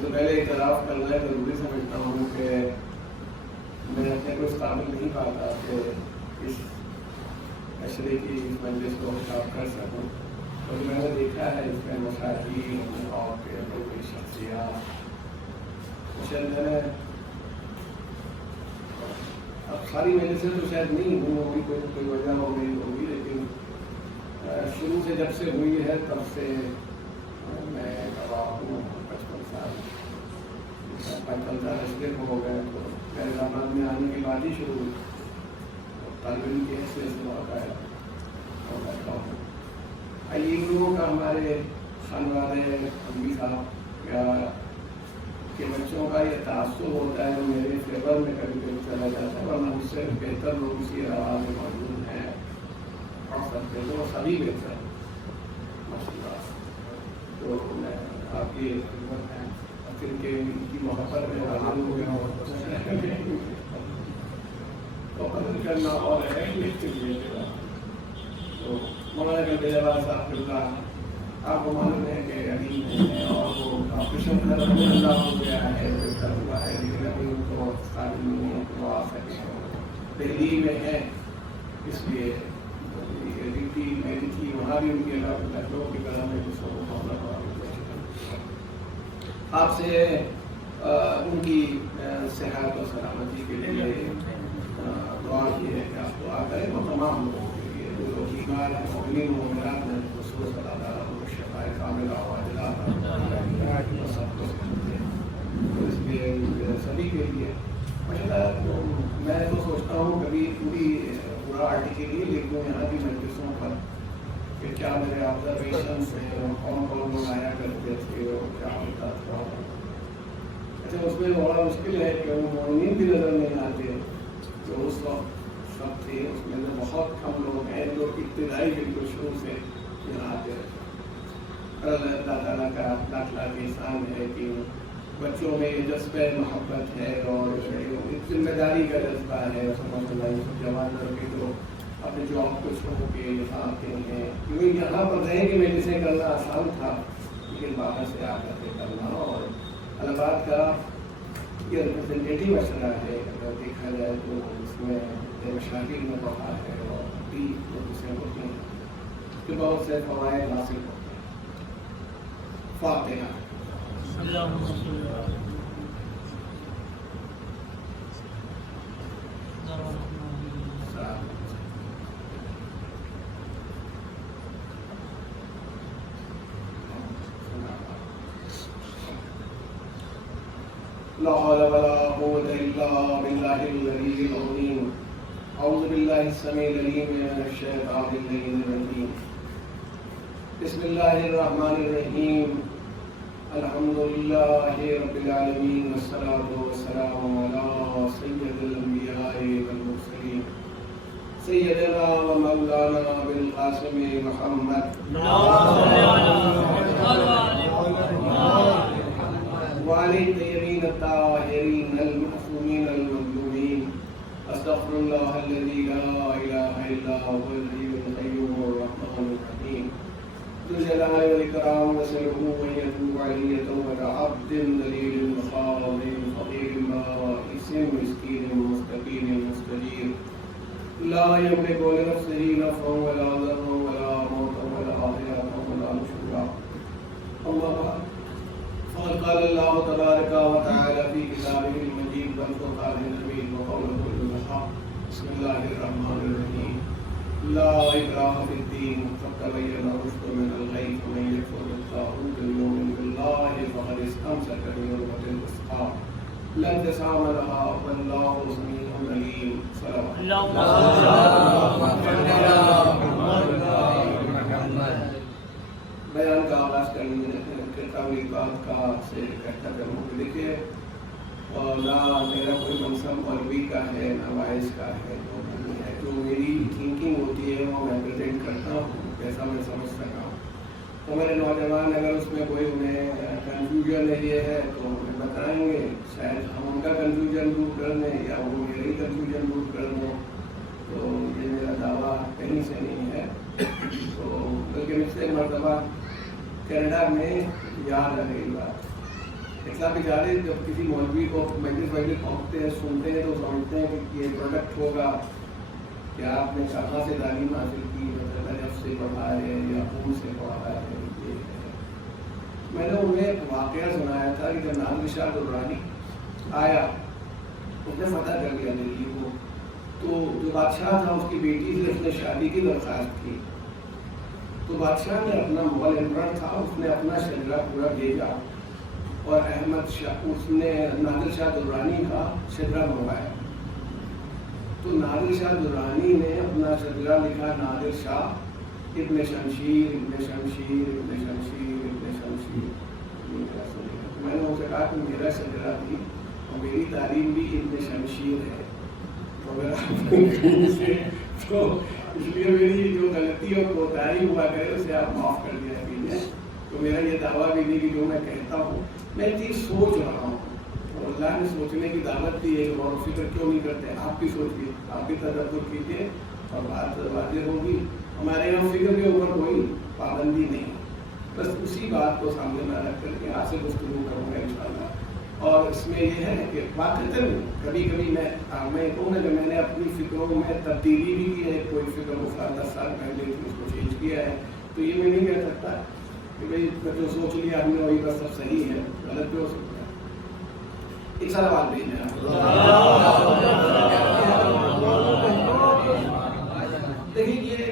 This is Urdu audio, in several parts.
سب سے پہلے اعتراف کرنا ضروری سمجھتا ہوں کہ میں اپنے کو اس قابل نہیں پاتا کہ اس اشرے کی اس مجلس کو خطاب کر سکوں، اور میں نے دیکھا ہے اس میں مشاہدین اور کوئی شخصیات شاید میں نے اب ساری مجلسیں تو شاید نہیں ہوگی، کوئی وجہ ہو گئی ہوگی، لیکن شروع سے جب سے ہوئی ہے تب سے میں گواہ ہوں 55 سال 55 سال اشرے کو ہو گئے، تو میرے آباد میں آنے کے بعد ہی شروع ہوئی، طالب علم کی حیثیت سے واقع ہوں۔ ان لوگوں کا ہمارے خانوادے امی صاحب یا کے بچوں کا یہ تعصب ہوتا ہے جو میرے فیور میں کبھی کبھی چلا جاتا ہے، ورنہ مجھ سے بہتر لوگ اسی روا میں موجود ہیں اور سب کے تو سبھی بہتر ماشاء اللہ۔ تو میں آپ کی خدمت ہے پھر کے ان کی محبت میں حاضر ہو گیا ہوں تو قدر کرنا اور ہے تو مولانا گلبیلہ صاحب اللہ آپ کو معلوم ہے کہ علیم ہے اور وہ آپریشن کرنے اللہ ہو گیا ہے، بہتر ہوا ہے، لیکن ابھی ان کو قابل نہیں ہے کہ وہ آ سکے، دہلی میں ہے، اس لیے ڈیوٹی میری تھی وہاں بھی ان کی لکھنؤ کی طرح میں جس کو آپ سے ان کی صحت و سلامتی کے لیے دعا کی ہے کہ آپ دعا کریں، وہ تمام لوگوں کے لیے جو لوگ بیمار ہیں، مومنین و مومنات میں خصوص اللہ تعالیٰ کو شفاء کاملہ و عاجلہ سب کو سمجھتے ہیں، تو اس لیے سبھی کے لیے میں تو سوچتا ہوں کبھی پورا آرٹیکل ہی لکھ دوں یہاں کی مجلسوں پر کہ کیا میرے آبزرویشن سے کون کون لوگ آیا کرتے تھے اور کیا ہوتا تھا۔ اچھا اس میں بڑا مشکل ہے کہ وہ مومنین بھی نظر نہیں آتے جو اس وقت سب تھے، اس میں سے بہت کم لوگ ہیں جو ابتدائی بالکل شروع سے یہاں آتے رہتے۔ اللہ تعالیٰ کا لاکھ لاکھ احسان ہے کہ بچوں میں یہ جذبہ محبت ہے اور ذمہ داری کا جذبہ ہے، جوان لڑکے جو اپنے جاب کو چھوڑ کے یہاں آتے ہیں، کیونکہ یہاں پر رہ کے مجلسیں کرنا آسان تھا، لیکن باہر سے آ کر کے کرنا اور الہٰباد کا یہ ریپرزنٹیٹیو اشرا ہے، اگر دیکھا جائے تو اس میں مشاغل میں پڑھا ہے اور بھی مجلسیں ہوتی ہیں کہ بہت سے فوائد حاصل ہوتے ہیں۔ فاتحہ۔ لا حول ولا قوة إلا بالله العلي العظيم۔ أعوذ بالله السميع العليم من الشيطان اللعين الرجيم۔ بسم الله الرحمن الرحيم۔ الحمد لله رب العالمين والصلاة والسلام على سيد الأنبياء والمرسلين سيدنا ومولانا بالقاسم محمد وعلى الطيبين الطاهرين المعصومين المظلومين۔ استغفر الله الذي لا إله إلا هو الحي القيوم الرحمن الرحيم ذو الجلال والإكرام وسلوه أن يتوب علي توبة عبد ذليل خاضع فقير بائس مسكين مستقيم مستجير لا يملك لنفسه نفعا ولا ضرا ولا موتا ولا حياة ولا نشورا۔ أما بعد فقد قال الله تبارك وتعالى في كتابه المجيد والفرقان الحميد وقوله الحق بسم الله الرحمن الرحيم لا إكراه في الدين قد تبين الرشد من الغي ومن يكفر بالطاغوت ويؤمن بالله فقد استمسك بالعروة الوثقى لا انقسام لها والله سميع عليم۔ بیان کا آغاز کرتا ہوں ایک بات کا سے کہتا کروں کہ دیکھیے نہ میرا کوئی منصب مولوی کا ہے نہ وائس کا ہے، جو میری تھنکنگ ہوتی ہے وہ میں پریزنٹ کرتا ہوں جیسا میں سمجھ سکا ہوں۔ تو میرے نوجوان اگر اس میں کوئی انہیں کنفیوژن یہ ہے تو ہمیں بتائیں گے، شاید ہم ان کا کنفیوژن دور کر دیں یا وہ میری کنفیوژن دور کر دیں، تو یہ میرا دعویٰ کہیں سے نہیں ہے۔ تو بلکہ مجھ سے مرتبہ کینیڈا میں یاد آ گئی بات، ایک صاحب بیچارے جب کسی مولوی کو مجلس پہنچتے ہیں سنتے ہیں تو سمجھتے ہیں کہ یہ پروڈکٹ ہوگا کہ آپ نے کہاں سے تعلیم حاصل کی، مطلب سے پڑھا ہے یا خون سے پڑھا ہے. میں نے انہیں ایک واقعہ سنایا تھا کہ جب نادر شاہ درانی آیا اس نے فتح کر لیا دلی کو، تو جو بادشاہ تھا اس کی بیٹی سے اس نے شادی کی درخواست کی، تو بادشاہ نے اپنا مغل امپرر تھا اس نے اپنا شجرہ پورا بھیجا اور احمد شاہ اس نے نادر شاہ درانی کا شجرہ منگوایا. تو نادر شاہ درانی نے اپنا شجرہ لکھا نادر شاہ ابن شمشیر ابن شمشیر ابن شمشیر ابن شمشیر. میں نے ان سے کہا کہ میرا شجرہ بھی اور میری تعلیم بھی ابن شمشیر ہے، تو اس لیے میری جو غلطی اور کوتاہی ہوا کرے اسے آپ معاف کر دیا کیجیے. تو میرا یہ دعویٰ بھی نہیں کہ جو میں کہتا ہوں میں چیز سوچ رہا ہوں، اور اللہ نے سوچنے کی دعوت دی ہے. غور و فکر کیوں نہیں کرتے؟ آپ بھی سوچیے، آپ بھی تدبر کیجیے اور بات واضح ہوگی. ہمارے یہاں فکر کے اوپر کوئی پابندی نہیں، بس اسی بات کو سامنے میں رکھ کر کے آپ سے گفتگو کروں گا انشاءاللہ. اور اس میں یہ ہے کہ واقعی کبھی کبھی میں کہوں نا کہ میں نے اپنی فکروں میں تبدیلی بھی کی ہے. کوئی فکر وہ 10 سال پہلے تھی اس کو چینج کیا ہے، تو یہ میں نہیں کہہ سکتا کہ بھائی جو سوچ لیا ہم نے وہی بس سب صحیح ہے، غلط بھی ہو سکتا ہے. ایک سوال بھی ہے دیکھیے، یہ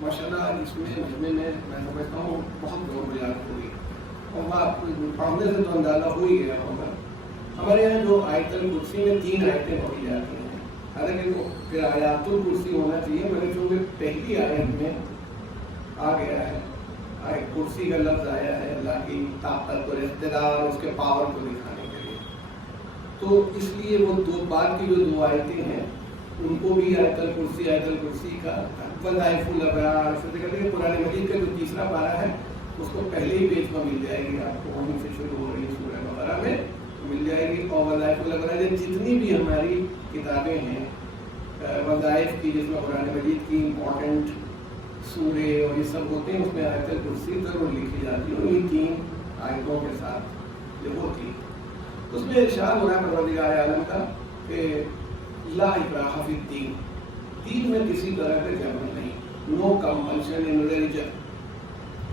ماشاء اللہ اس میں مجمع میں سمجھتا ہوں بہت غور وجات ہوئی اور پڑھنے سے تو اندازہ ہو ہی گیا ہوگا. ہمارے یہاں جو آیت الکرسی میں 3 آیتیں پڑھی جاتی ہیں، حالانکہ وہ پھر آیات الکرسی ہونا چاہیے، مگر چونکہ پہلی آیت میں آ گیا ہے کرسی کا لفظ آیا ہے اللہ کی طاقت اور اقتدار اور اس کے پاور کو دکھانے کے لیے، تو اس لیے وہ بعد کی جو 2 آیتیں ہیں ان کو بھی آیت الکرسی کا وظائف الابرار سے ذکر ہے. قرآن مجید کا جو 3را پارہ ہے اس کو پہلے ہی پیج پر مل جائے گی، آپ کو وہیں سے شروع ہو رہی سورہ بقرہ میں مل جائے گی. اور وظائف الابرار جتنی بھی ہماری کتابیں ہیں وظائف کی، جس میں قرآن مجید کی امپورٹنٹ سورے اور یہ سب ہوتے ہیں، اس میں آیت الکرسی ضرور لکھی جاتی ہے انہیں 3 آیتوں کے ساتھ جو ہوتی. اس میں ارشاد ہو رہا ہے پروردگار عالم کا کہ لا اکراہ فی الدین، دین میں کسی طرح کا جبر نہیں، no compulsion in religion,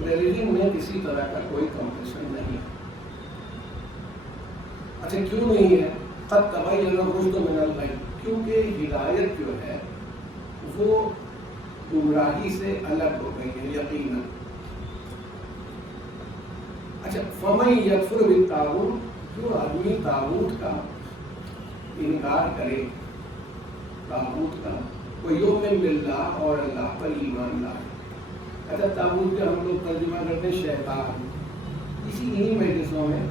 religion میں کسی طرح کا کوئی کمپلشن نہیں. اچھا کیوں نہیں ہے؟ قد تبین الرشد من الغی، کیونکہ ہدایت جو ہے وہ گمراہی سے الگ ہو گئی ہے یقیناً. اچھا فمن یکفر بالطاغوت، جو آدمی طاغوت کا انکار کرے، طاغوت کا ویؤمن باللہ، اور اللہ پر ایمان لائے. اچھا طاغوت کا ہم لوگ ترجمہ کرتے ہیں شیطان. انہی مجلسوں میں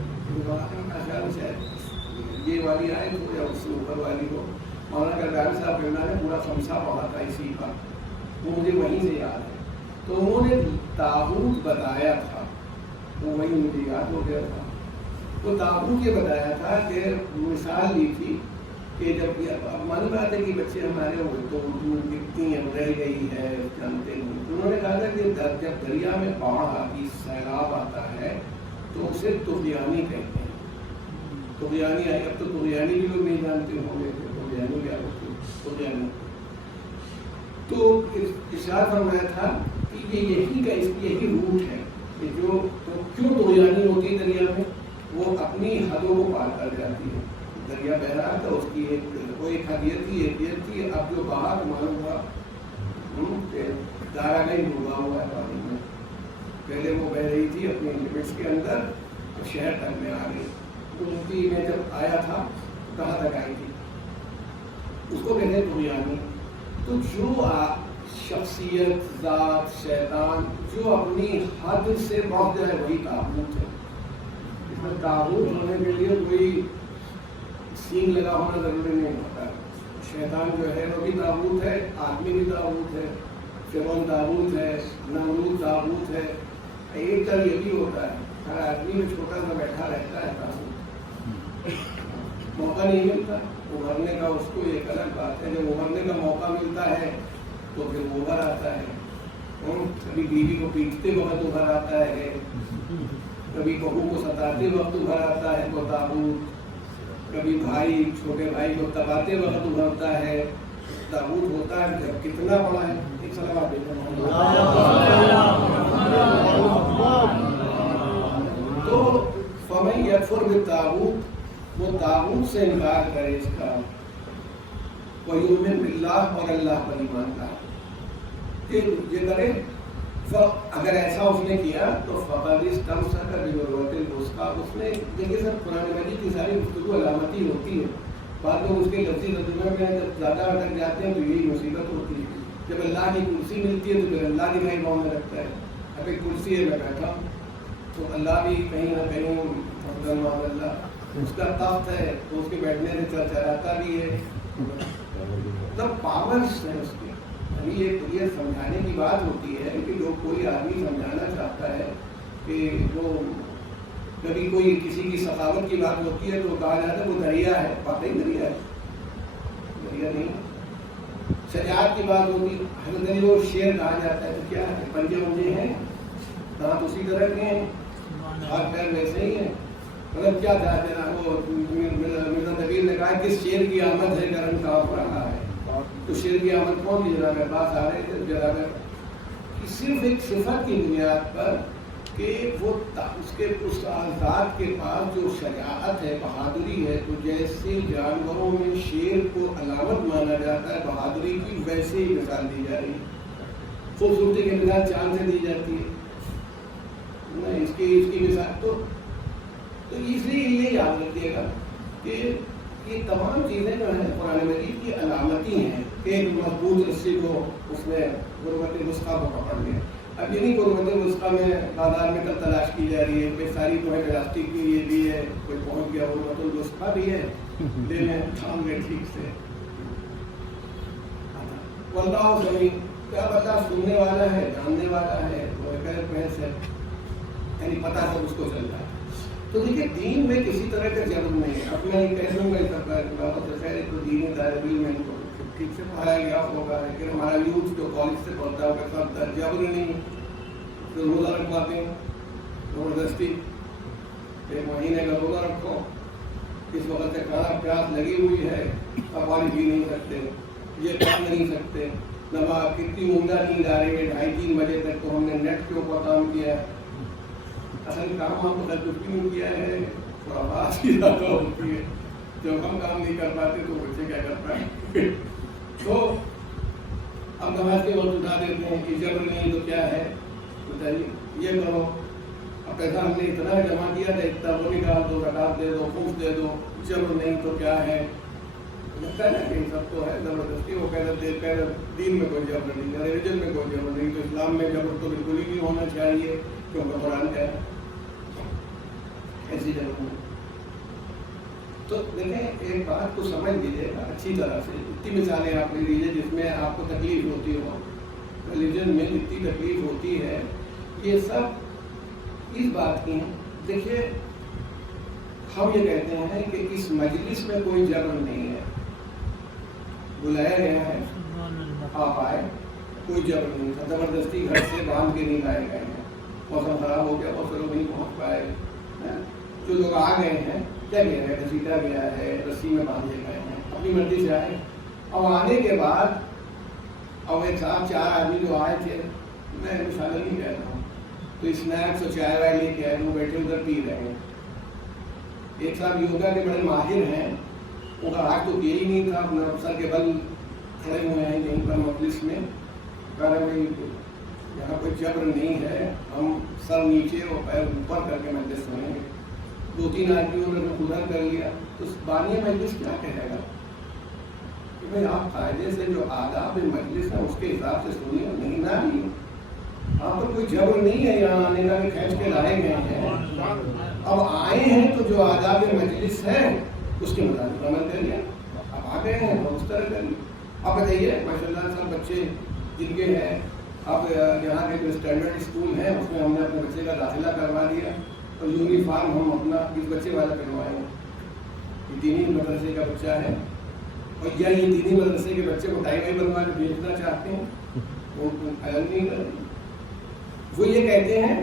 یہ والی آئے تو یا اس سے اوپر والی کو مولانا کردار صاحب نے پورا خمسہ پڑھا تھا اسی کا، وہ مجھے وہیں سے یاد ہے. تو انہوں نے طاغوت بتایا تھا، تو وہی مجھے یاد ہو گیا تھا. تو طاغوت یہ بتایا تھا کہ مثال لی تھی کہ جب معلوم بات ہے کہ بچے ہمارے تو اردو لکھتی ہیں رہ گئی ہے جانتے ہیں. انہوں نے کہا تھا کہ جب دریا میں باڑھ آتی، سیلاب آتا ہے تو اسے طغیانی کہتے ہیں. طغیانی آئی، اب تو طغیانی بھی لوگ نہیں جانتے ہوں گے کہ طغیانی کیا ہوتی ہے. طغیانی تو ارشاد فرمایا تھا کہ یہ یہی روٹ ہے کہ جو تو کیوں طغیانی ہوتی ہے دریا میں، وہ اپنی حدوں کو پار کر جاتی ہے. دریا بہ رہا تھا، اس کی ایک حدیت تھی. اب جو بہا معلوم ہوا کہ دارا نہیں ڈوبا ہوا ہے پانی میں، پہلے وہ بہ رہی تھی اپنے لمٹس کے اندر، تو شہر تک میں آ گئی. اونتی میں جب آیا تھا کہاں تک آئی تھی، اس کو کہتے ہیں طغیانی. تو جو شخصیت، ذات، شیطان جو اپنی حد سے بڑھ جائے وہی طاغوت ہے. اس میں طاغوت ہونے کے لیے کوئی سین لگا ہونا ضروری نہیں ہوتا. شیطان جو ہے وہ بھی طاغوت ہے، آدمی بھی طاغوت ہے، فرعون طاغوت ہے، نمرود طاغوت ہے. ایک طرح یہ بھی ہوتا ہے، ہر آدمی میں چھوٹا سا بیٹھا رہتا ہے طاغوت، موقع نہیں ملتا ابھرنے کا. اس کو ایک الگ بات ہے، جب ابھرنے کا موقع ملتا ہے تو پھر وہ ابھر آتا ہے. کبھی بیوی کو پیٹتے وقت ابھر آتا ہے، کبھی بہو کو ستاتے وقت ابھر آتا ہے وہ تابوت، کبھی بھائی چھوٹے بھائی کو تباتے وقت ابھرتا ہے تابوت ہوتا ہے جب کتنا بڑا ہے. ایک صلوات دیکھو. تو فمن یکفر بالطاغوت، وہ تاغوت سے انکار کرے اس کا، ویؤمن باللہ، اور اللہ پر ایمان لائے، یہ کرے. اگر ایسا اس نے کیا تو فقد استمسک بالعروۃ الوثقی. اس نے دیکھیے سر قرآن مجید کی ساری گفتگو علامتی ہوتی ہے. بعد میں اس کے لفظی ترجمے میں جب زیادہ اٹک جاتے ہیں تو یہی مصیبت ہوتی ہے. جب اللہ کی کرسی ملتی ہے تو پھر اللہ دکھائی پاؤں میں رکھتا ہے. اب ایک کرسی ہے میں بیٹھا ہوں تو اللہ بھی کہیں نہ کہیں اللہ، اس کا تخت ہے تو اس کے بیٹھنے سے چرچراتا بھی ہے. تب پاورز ہے اس کے. ابھی یہ سمجھانے کی بات ہوتی ہے کہ جو کوئی آدمی سمجھانا چاہتا ہے کہ وہ کبھی کوئی کسی کی سخاوت کی بات ہوتی ہے تو کہا جاتا ہے وہ دریا ہے. واقعی دریا ہے؟ دریا نہیں. شجاعت کی بات ہوتی ہے، حضرت علی کو شیر کہا جاتا ہے تو کیا ہے؟ پنجے ونجے ہیں، دانت اسی طرح کے ہیں، ہاتھ پیر ویسے ہی ہیں. مطلب کیا تھا جناب وہ مرزا نبیل نے کہا کس شیر کی آمد ہے کرن کانپ رہا ہے. تو شیر کی آمد کون کی جناب عباس آ رہے تھے جناب صرف ایک صفت کی بنیاد پر کہ وہ اس کے اس آزاد کے پاس جو شجاعت ہے، بہادری ہے. تو جیسے جانوروں میں شیر کو علامت مانا جاتا ہے بہادری کی، ویسے ہی مثال دی جا رہی ہے. خوبصورتی کی مثال چاند سے دی جاتی ہے، اس کی مثال تو اس لیے یہ یاد رکھیے گا کہ یہ تمام چیزیں جو ہیں قرآن مجید کی علامتی ہیں کہ ایک مضبوط رسی کو اس نے غربت وثقیٰ کو پکڑ لیا. اب یہ نہیں غربت وثقیٰ میں بازار میں کل تلاش کی جا رہی ہے کہ ساری جو ہے پلاسٹک کی یہ بھی ہے، کوئی پہنچ گیا غربت الوثقیٰ بھی ہے، لے لیں تھام لیں ٹھیک سے. واللہ سمیع، کیا اللہ سننے والا ہے، جاننے والا ہے، وہ غیر بحث ہے، یعنی پتہ سب اس کو چل رہا ہے. تو دیکھیے دین میں کسی طرح کا جبر نہیں ہے. اب میں یہ کہہ دوں گا اس بات سے خیر تو دینی طالب علم میں ان کو ٹھیک سے پڑھایا گیا ہوگا، لیکن ہمارا یوتھ جو کالج سے پڑھتا ہے سب جبر نہیں، تو روزہ رکھواتے ہیں زبردستی. ایک مہینے کا روزہ رکھو، اس وقت سے کھانا پیاس لگی ہوئی ہے، اب پانی پی نہیں سکتے، یہ کر نہیں سکتے. نماز کتنی عمدہ نیند آ رہی ہے 2:30-3 بجے تک، تو ہم نے نیٹ کے اوپر کام کیا ہے. اصل کام ہم کو تجربی نہیں کیا ہے، تھوڑا بات کی زیادہ ہوتی ہے. جب ہم کام نہیں کر پاتے تو بچے کیا کر پائیں. تو اب نماز کے وقت اٹھا دیتے ہیں کہ جبر نہیں تو کیا ہے بتائیے، یہ کرو. اب پیسہ ہم نے اتنا جمع کیا تھا، اتنا وہ نکال دو، زکات دے دو، خرچ دے دو. جبر نہیں تو کیا ہے؟ لگتا ہے نا کہ سب تو ہے زبردستی. وہ کہہ رہے دین میں کوئی جبر نہیں، ریلیجن میں کوئی جبر نہیں. تو اسلام میں جبر تو بالکل ہی نہیں ہونا چاہیے، کیونکہ قرآن کیا ہے ایسی جگہ میں. تو دیکھیں ایک بات کو سمجھ لیجیے گا اچھی طرح سے. اتنی مثالیں آپ لے لیجیے جس میں آپ کو تکلیف ہوتی ہو. ریلیجن میں اتنی تکلیف ہوتی ہے، یہ سب اس بات کی ہیں. دیکھیے ہم یہ کہتے ہیں کہ اس مجلس میں کوئی جبر نہیں ہے، بلایا گیا ہے آپ آئے، کوئی جبر نہیں تھا، زبردستی گھر سے باندھ کے نہیں لائے گئے ہیں. موسم خراب ہو گیا اور پھر لوگ نہیں پہنچ پائے. جو لوگ آ گئے ہیں کیا گیا ہے، گھسیٹا گیا ہے، رسی میں باندھے گئے ہیں، اپنی مرضی سے آئے. اور آنے کے بعد اب ایک ساتھ 4 آدمی جو آئے تھے، میں مثال نہیں کہہ رہا ہوں، تو اسنیکس اور چائے وائے لے کے آئے، وہ بیٹھے ادھر پی رہے ہیں. ایک صاحب یوگا کے بڑے ماہر ہیں، ان کا ہاتھ تو کیا ہی نہیں تھا، اپنا سر کے بل کھڑے ہوئے ہیں یہیں پر مجلس میں. کہہ رہے بھائی یہاں کوئی جبر نہیں ہے، ہم سر نیچے اور پیر اوپر کر کے مجلس سنیں گے. 2-3 آدمیوں نے ادھر کر لیا. تو بانی مجلس کیا کہے گا کہ بھائی آپ قاعدے سے جو آداب مجلس ہے اس کے حساب سے سنیے. نہیں نہ نہیں، آپ پر کوئی جبر نہیں ہے یہاں آنے کا کہ کھینچ کے لائے گئے ہیں. اب آئے ہیں تو جو آداب مجلس ہے اس کے مطابق عمل کر لیا. اب آ گئے ہیں تو اس طرح کر لیا. اب بتائیے ماشاء اللہ سب بچے جن کے ہیں، اب یہاں کے جو اسٹینڈرڈ اسکول ہیں اس میں ہم نے اپنے بچے کا داخلہ کروا دیا، اور یونیفارم ہم اپنا اس بچے والا کروائے ہیں. یہ دینی مدرسے کا بچہ ہے، اور یا یہ دینی مدرسے کے بچے کو ٹائی وائی بنوا کے بھیجنا چاہتے ہیں، وہ الگ نہیں کر رہے. وہ یہ کہتے ہیں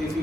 AC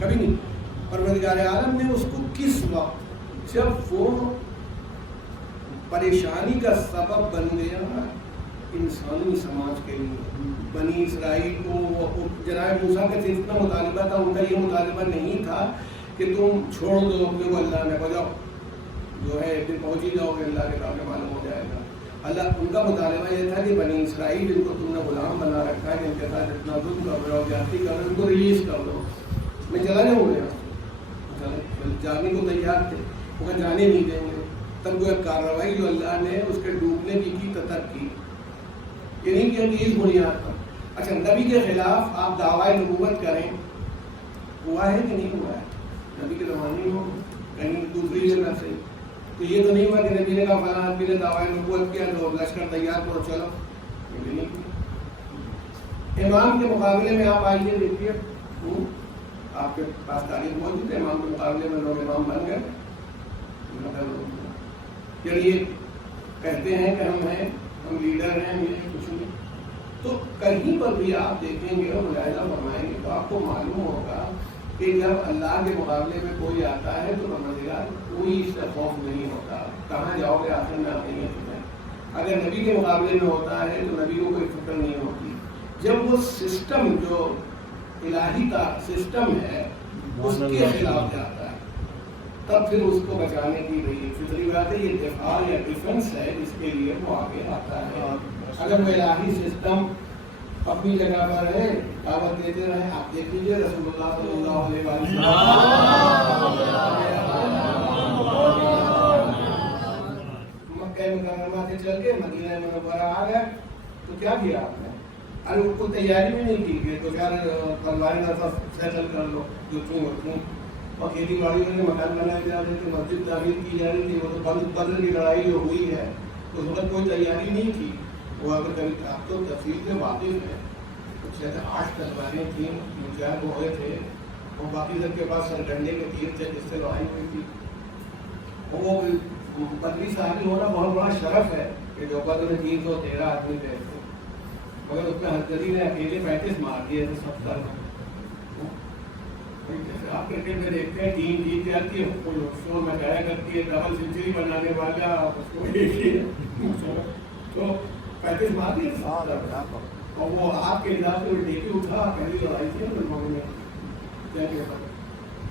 کبھی نہیں. پروردگار عالم نے اس کو کس وقت جب وہ پریشانی کا سبب بن گیا انسانی سماج کے لیے. بنی اسرائیل کو جناب موسیٰ کا اتنا مطالبہ تھا, ان کا یہ مطالبہ نہیں تھا کہ تم چھوڑ دو اپنے کو اللہ میں بجاؤ, جو ہے ایک دن پہنچ ہی جاؤ گے اللہ کے کام معلوم ہو جائے گا. اللہ ان کا مطالبہ یہ تھا کہ بنی اسرائیل جن کو تم نے غلام بنا رکھا ہے, جن کے ساتھ اتنا ظلم کر رہے ہو, زیادتی کر رہے ہو, ان کو ریلیز کر دو. میں چلا نہیں ہوں گیا, جانے کو تیار تھے, وہ جانے نہیں دیں گے. تب وہ کارروائی جو اللہ نے اس کے ڈوبنے کی ترک کی, یہ نہیں کیا کہ اس بنیاد پر. اچھا, نبی کے خلاف آپ دعویٰ نبوت کریں, ہوا ہے کہ نہیں ہوا ہے؟ نبی کے زمانے ہو کہیں دوسری جگہ سے, تو یہ تو نہیں ہوا کہ نبی نے کہا فلاں آدمی نے دعویٰ نبوت کیا تو لشکر تیار کرو چلو, یہ بھی نہیں کیا. امام کے مقابلے میں آپ آئیے دیکھیے, آپ کے پاس تاریخ موجود ہے, امام کے مقابلے میں لوگ امام بن گئے. چلیے کہتے ہیں کہ ہم لیڈر ہیں, یہ کچھ نہیں. تو کہیں پر بھی آپ دیکھیں گے اور ملاحظہ فرمائیں گے تو آپ کو معلوم ہوگا کہ جب اللہ کے مقابلے میں کوئی آتا ہے تو پروردگار کوئی اس سے خوف نہیں ہوتا. کہاں جاؤ گے آخر میں آتے ہیں تمہیں. اگر نبی کے مقابلے میں ہوتا ہے تو نبی کو کوئی فکر نہیں ہوتی. جب وہ سسٹم جو الہی کا سسٹم ہے اس کے خلاف جاتا ہے تب پھر اس کو بچانے کی بھائی فطری بات ہے, یہ دفاع یا ڈیفنس ہے جس کے لیے وہ آگے آتا ہے. اگر وہ الہی سسٹم اپنی جگہ پر ہے, دعوت دیتے رہے. آپ دیکھ لیجیے رسول اللہ صلی اللہ علیہ وسلم مکہ مکرمہ سے چل کے مدینہ منورہ آ گئے تو کیا کیا آپ نے؟ ارے ان کو تیاری بھی نہیں کی کہ تو یار تلواری نہ سیٹل کر لو جو تم اور کھیتی باڑی میں مکان بنائے جا رہے تھے, مسجد تعمیر کی جا رہی تھی. وہ تو بدر کی لڑائی جو ہوئی ہے اس وقت کوئی تیاری نہیں تھی. وہ اگر کبھی آپ تو تفصیل سے واقف ہیں, کچھ ایسے 8 تلواریں تھیں, 4 گھوڑے تھے, اور باقی سب کے پاس سرگنڈے کے تیر تھے جس سے لڑائی ہوئی تھی. وہ بدری صحابی ہونا بہت بڑا شرف ہے کہ جو بدر میں 313 آدمی گئے تھے, مگر اس میں حضرت نے اکیلے 35 مار دیے تھے 70. آپ کرکٹ میں دیکھتے ہیں ٹیم جیت جاتی ہے, شور مچایا کرتی ہے, ڈبل سینچری بنانے والا اس کو تو 35 مار دیے, اور وہ آپ کے حساب سے ٹیک کے اٹھا. پہلی لڑائی تھی مسلمانوں میں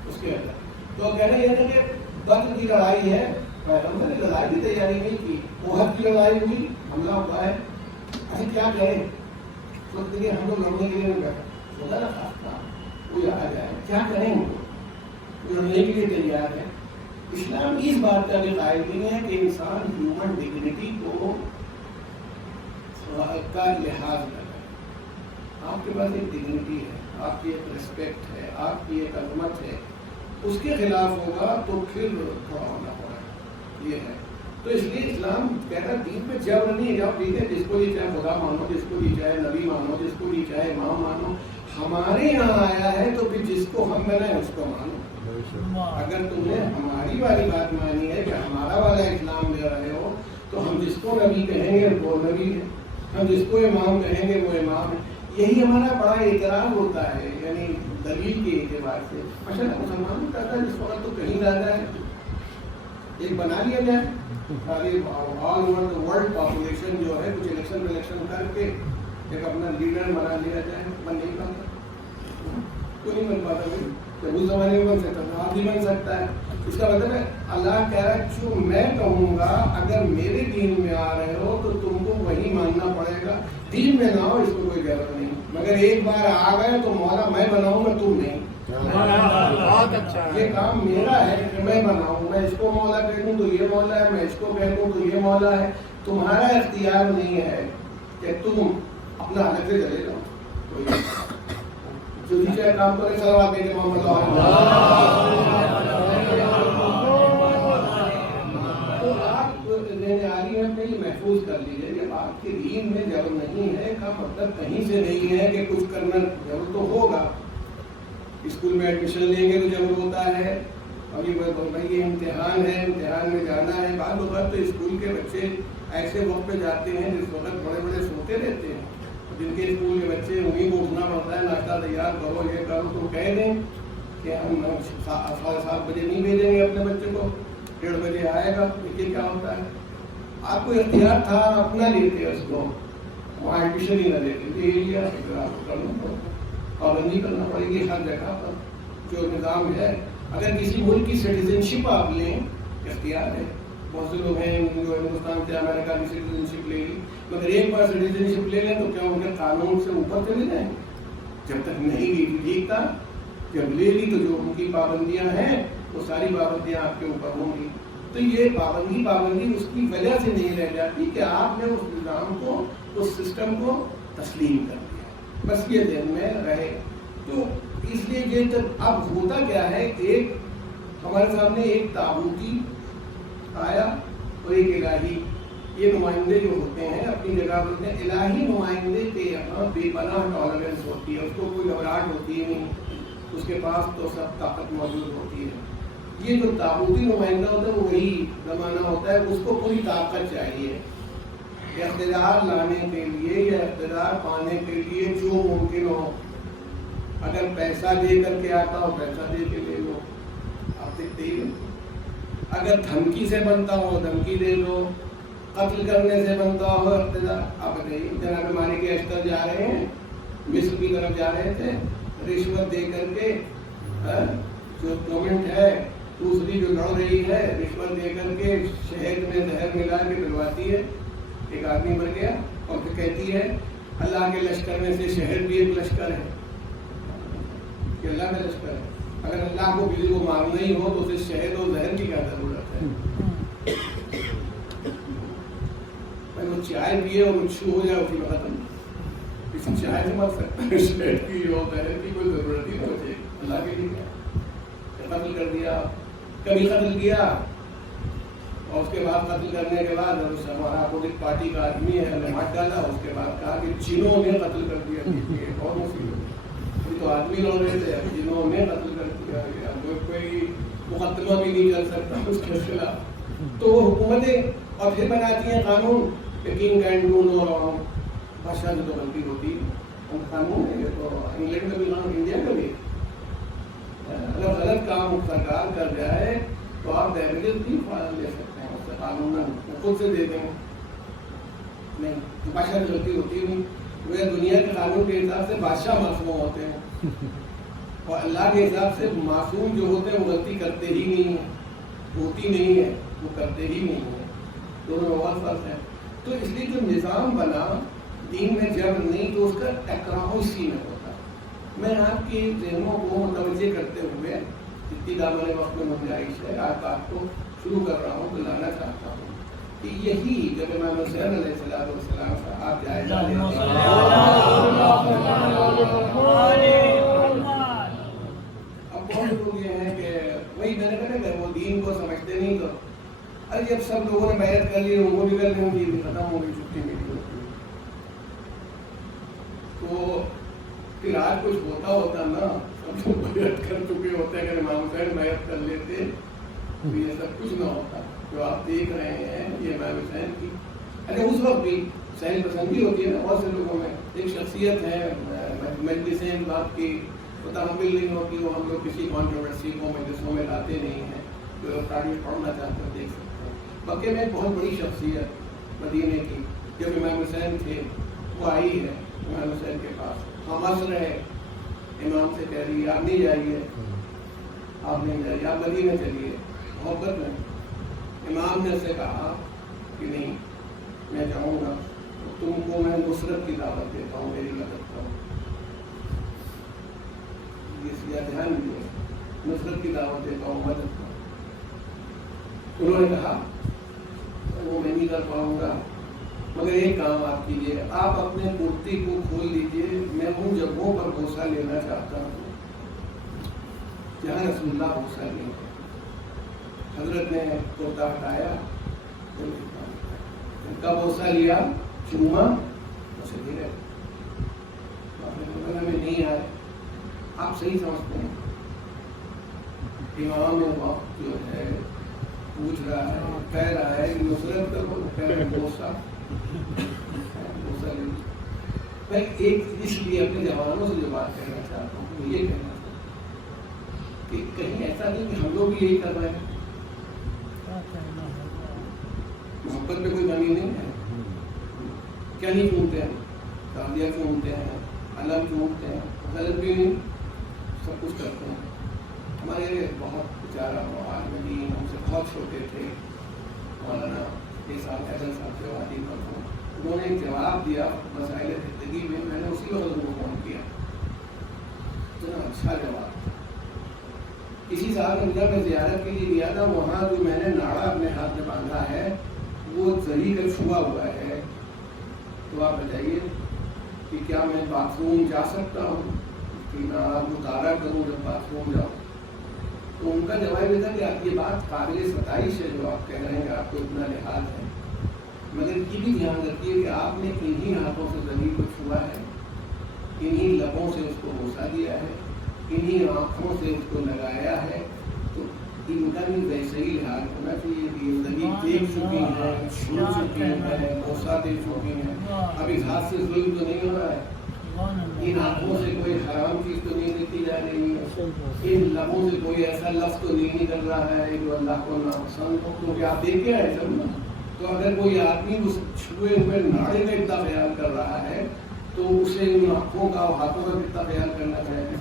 اس کے اندر. تو کہنا یہ تھا کہ بدر کی لڑائی ہے, پیغمبر نے لڑائی کی تیاری نہیں کی. احد کی لڑائی ہوئی, حملہ ہوا ہے, اچھا کیا کریں؟ تو دیکھیے ہم لوگ لڑنے کے لیے نہیں بیٹھے, ہوتا نا خاص کام کوئی آ جائے, کیا کریں گے؟ لڑنے کے لیے تیار ہے. اسلام اس بات کا بھی قائل نہیں ہے کہ انسان ہیومن ڈگنیٹی کو کا لحاظ کرے. آپ کے پاس ایک ڈگنیٹی ہے, آپ کی ایک رسپیکٹ ہے, آپ کی ایک عظمت ہے, اس کے خلاف ہوگا تو پھر تھوڑا ہونا پڑا. یہ ہے تو اس لیے اسلام کہتا ہے دین پہ جبر نہیں ہے. جب ٹھیک ہے, جس کو بھی چاہے خدا مانو, جس کو بھی چاہے نبی مانو, جس کو بھی چاہے امام مانو. ہمارے یہاں آیا ہے تو پھر جس کو ہم بنائیں اس کو مانو. اگر تم نے ہماری والی بات مانی ہے کہ ہمارا والا اسلام لے رہے ہو تو ہم جس کو نبی کہیں گے وہ نبی ہے, ہم جس کو امام کہیں گے وہ امام ہے. یہی ہمارا بڑا اعتراض ہوتا ہے, یعنی دلیل کے اعتبار سے. اچھا مسلمان کہتا ہے جس وقت تو کہیں زیادہ ہے, ایک بنا لیا جائے ساری all over the world population جو ہے کچھ الیکشن کر کے ایک اپنا لیڈر بنا لیا جائے. بن نہیں پاتا, تو نہیں بن پاتا. جب اس زمانے میں بن سکتا تھا, آپ بھی بن سکتا ہے. اس کا مطلب ہے اللہ کہہ رہا ہے جو میں کہوں گا اگر میرے دین میں آ رہے ہو تو تم کو وہی ماننا پڑے گا. دین میں نہ ہو اس کو کوئی ضرورت نہیں, مگر ایک بار آ گئے تو مولا میں بناؤں گا, تم نہیں. بہت اچھا, یہ کام میرا ہے کہ میں بناؤں. میں اس کو مولا کہہ دوں تو یہ مولا ہے, میں اس کو کہہ دوں تو یہ مولا ہے. تمہارا اختیار نہیں ہے کہ تم اپنا الگ سے چلے جاؤ. جو نیچے کام کرے چلو آپ کے محمد تو آپ لینے آ رہی ہیں اپنے لیے محفوظ کر لیجیے. جب آپ کے دین میں جبر نہیں ہے کا مطلب کہیں سے نہیں ہے کہ کچھ کرنا. جبر تو ہوگا, اسکول میں ایڈمیشن لیں گے تو جبر ہوتا ہے. ابھی بھائی یہ امتحان ہے, امتحان میں جانا ہے. بعض اوقات تو اسکول کے بچے ایسے وقت پہ جاتے ہیں جس وقت بڑے بڑے سوتے رہتے ہیں, جن کے اسکول کے بچے انہیں کو اٹھنا پڑتا ہے, ناشتہ تیار کرو, یہ کرو. تو کہہ دیں کہ ہم 7:30 بجے نہیں بھیجیں گے اپنے بچے کو، 1:30 بجے آئے گا. دیکھیے کیا ہوتا ہے. آپ کو اختیار تھا اپنا لیتے اس کو، وہاں ایڈمیشن ہی نہ لیتے، یہ لیا آپ کو پابندی کرنا پڑے گی ہر جگہ پر. جو نظام ہے، اگر کسی ملک کی سٹیزن شپ آپ لیں، اختیار ہے. بہت سے لوگ ہیں جو ہندوستان سے امریکہ کی سٹیزن شپ لے لی، مگر ایک بار سٹیزن شپ لے لیں تو کیا ان کے قانون سے اوپر چلے جائیں؟ جب تک نہیں لی ٹھیک تھا، جب لے لی تو جو ان کی پابندیاں ہیں وہ ساری پابندیاں آپ کے اوپر ہوں گی. تو یہ پابندی اس کی وجہ سے نہیں رہ جاتی کہ آپ نے اس نظام کو، اس سسٹم کو تسلیم کر دیا. بس یہ ذہن میں رہے. تو اس لیے یہ اب ہوتا کیا ہے، ایک ہمارے سامنے ایک تابوتی آیا اور ایک الہی. یہ نمائندے جو ہوتے ہیں اپنی جگہ ہوتے ہیں. الہی نمائندے کے یہاں بے پناہ ٹالرنس ہوتی ہے، اس کو کوئی گھبراہٹ ہوتی ہے نہیں، اس کے پاس تو سب طاقت موجود ہوتی ہے. یہ جو تابوتی نمائندہ ہوتا ہے وہی زمانہ ہوتا ہے، اس کو پوری طاقت چاہیے اقتدار لانے کے لیے یا اقتدار پانے کے لیے جو ممکن ہو. اگر پیسہ دے کر کے آتا ہو پیسہ دے کے لے لو، آپ دیکھتے ہی. اگر دھمکی سے بنتا ہو دھمکی دے دو، قتل کرنے سے بنتا ہو اقتدار. آپ بتائیے جناب مالک اشتر جا رہے ہیں، مصر کی طرف جا رہے تھے، رشوت دے کر کے جو گورنمنٹ ہے دوسری جو لڑ رہی ہے، رشوت دے کر کے شہد میں زہر ملا کے پلواتی ہے. ایک آدمی مر گیا اور پھر کہتی ہے اللہ کے لشکر میں سے شہد بھی ایک لشکر ہے، کہ اللہ کا لشکر ہے. اگر اللہ کو کسی کو مارنا ہی ہو تو اسے شہد اور زہر کی کیا ضرورت ہے؟ وہ چائے پیے اور چھو ہو جائے اسی وقت کسی چائے سے مر سکتا ہے، شہد کی اور زہر کی کوئی ضرورت ہی نہیں ہوتی. اللہ کے لیے قتل کر دیا. کبھی قتل کیا اور اس کے بعد قتل کرنے کے بعد ہمارا اپوزٹ پارٹی کا آدمی ہے نے مار ڈالا. اس کے بعد کہا کہ جنوں نے قتل کر دیا. اور مصیبت، تو آدمی لڑ رہے تھے، جنوں نے قتل کر دیا. کوئی مقدمہ بھی نہیں چل سکتا اس کے خلاف. تو وہ حکومتیں اور پھر بناتی ہیں قانون کہ king can do no wrong. بادشاہ سے تو غلطی ہوتی ہے، قانون ہے یہ تو انگلینڈ کا بھی قانون، انڈیا کا بھی. اگر غلط کام سرکار کر جائے تو آپ ڈیمیجز بھی لے سکتے ہیں، اس سے قانون خود سے دے دیں. نہیں، بادشاہ کی غلطی ہوتی نہیں. وہ دنیا کے قانون کے حساب سے بادشاہ معصوم ہوتے ہیں اور اللہ کے حساب سے معصوم جو ہوتے ہیں وہ غلطی کرتے ہی نہیں ہیں، ہوتی نہیں ہے، وہ کرتے ہی نہیں ہیں. دونوں میں بہت فرق ہے. تو اس لیے جو نظام بنا دین میں جبر نہیں تو اس کا ٹکراؤ اسی میں ہوتا. میں آپ کے ذہنوں کو متوجہ کرتے ہوئے جتنی دامن وقت میں گنجائش ہے آج بات کو شروع کر رہا ہوں تو لانا چاہتا ہوں کہ یہی جب امام حسین علیہ السلام کا آپ جائزہ لیتے ہیں. اب بہت لوگ یہ ہیں کہ وہی میں نے کہا کہ وہ دین کو سمجھتے نہیں. تو ارے جب سب لوگوں نے بیعت کر لی وہ بھی کر لیں گی، ختم ہو گئی، چھٹی ملی ہوتی. تو پھر آج کچھ ہوتا نا، سب لوگ بیعت کر چکے ہوتے ہیں. اگر امام حسین بیعت کر لیتے تو یہ سب کچھ نہ ہوتا. جو آپ دیکھ رہے ہیں یہ امام حسین کی، ارے اس وقت بھی سہل پسندی ہوتی ہے نا بہت سے لوگوں میں. ایک شخصیت ہے مجلسیں اس بات کی متحمل نہیں ہوتی، وہ ہم لوگ کسی کانٹروورسی کو مجلسوں میں لاتے نہیں ہیں. جو لوگ تاریخ پڑھنا چاہتے ہیں دیکھ سکتے ہیں. مکے میں ایک بہت بڑی شخصیت مدینے کی جب امام حسین تھے وہ آئی ہے امام حسین کے پاس. مصر ہے، امام سے کہہ رہی ہے آپ نہیں جائیے، آپ نہیں جائیے، آپ مدینے چلیے. محبت میں امام نے اسے کہا کہ نہیں میں جاؤں گا، تم کو میں نصرت کی دعوت دیتا ہوں، میری مدد کرو. یہ دھیان دیجیے، نصرت کی دعوت دیتا ہوں، مدد کرو. انہوں نے کہا وہ میں نہیں کر پاؤں گا، مگر ایک کام آپ کیجیے، آپ اپنے کرتی کو کھول لیجیے، میں ان جگہوں پر بوسہ لینا چاہتا ہوں جہاں رسول اللہ بوسہ لیں. حضرت نے کرتا ہٹایا، ان کا بوسہ لیا، چوما، اسے دے رہے میں نہیں آئے. آپ صحیح سمجھتے ہیں امام وقت جو ہے پوچھ رہا ہے، کہہ رہا ہے کہ نصرت کرو، کہہ رہے بوسہ لے. میں ایک اس لیے اپنے جوانوں سے جو بات کہنا چاہتا ہوں وہ یہ کہنا چاہتا ہوں کہ کہیں ایسا نہیں کہ ہم لوگ بھی یہی کر رہے ہیں. محبت میں کوئی کمی نہیں ہے. کیا نہیں چونتے ہیں, شادیاں چونتے ہیں, الگ چونتے ہیں, غلط بھی نہیں, سب کچھ کرتے ہیں. ہمارے بہت بیچارہ عالمین ہم سے بہت چھوٹے تھے, مولانا یہ صاحب حیدر صاحب سے وادی پر ہوں, انہوں نے ایک جواب دیا مسائل زندگی میں, میں نے اسی وقت ان کو فون کیا. اتنا اچھا جواب. کسی صاحب نے میں زیارت کے لیے گیا تھا, وہاں جو میں نے ناڑا اپنے ہاتھ میں باندھا ہے وہ زری کا چھپا ہوا ہے, تو آپ بتائیے کہ کیا میں باتھ روم جا سکتا ہوں, کہ ناڑا مطالعہ کروں جب باتھ روم جاؤں؟ تو ان کا جواب یہ تھا کہ آپ یہ بات قابل ستائش ہے جو آپ کہہ رہے ہیں کہ آپ کو اتنا لحاظ ہے, مگر یہ بھی دھیان رکھیے کہ آپ نے انہی ہاتھوں سے زمین کو چھوا ہے, انہی لبوں سے اس کو بوسا دیا ہے, انہی آنکھوں سے اس کو لگایا ہے, تو ان کا بھی ویسے ہی لحاظ ہونا چاہیے کہ زمین دیکھ چکی ہے, چھو چکی ہے, بوسا دے چکی ہے, اب اس ہاتھ سے ظلم تو نہیں ہو رہا ہے, ان آنکھوں سے کوئی حرام چیز تو نہیں دیتی جا رہی ہے, ان لبوں سے کوئی ایسا لفظ تو نہیں نکل رہا ہے جو اللہ کو ناپسند ہو, کیونکہ آپ دیکھ کے آئے سب نا. تو اگر کوئی آدمی اس چھوئے ہوئے ناڑے کا اتنا خیال کر رہا ہے تو اسے ان آنکھوں کا اور ہاتھوں کا کتنا خیال کرنا چاہیے.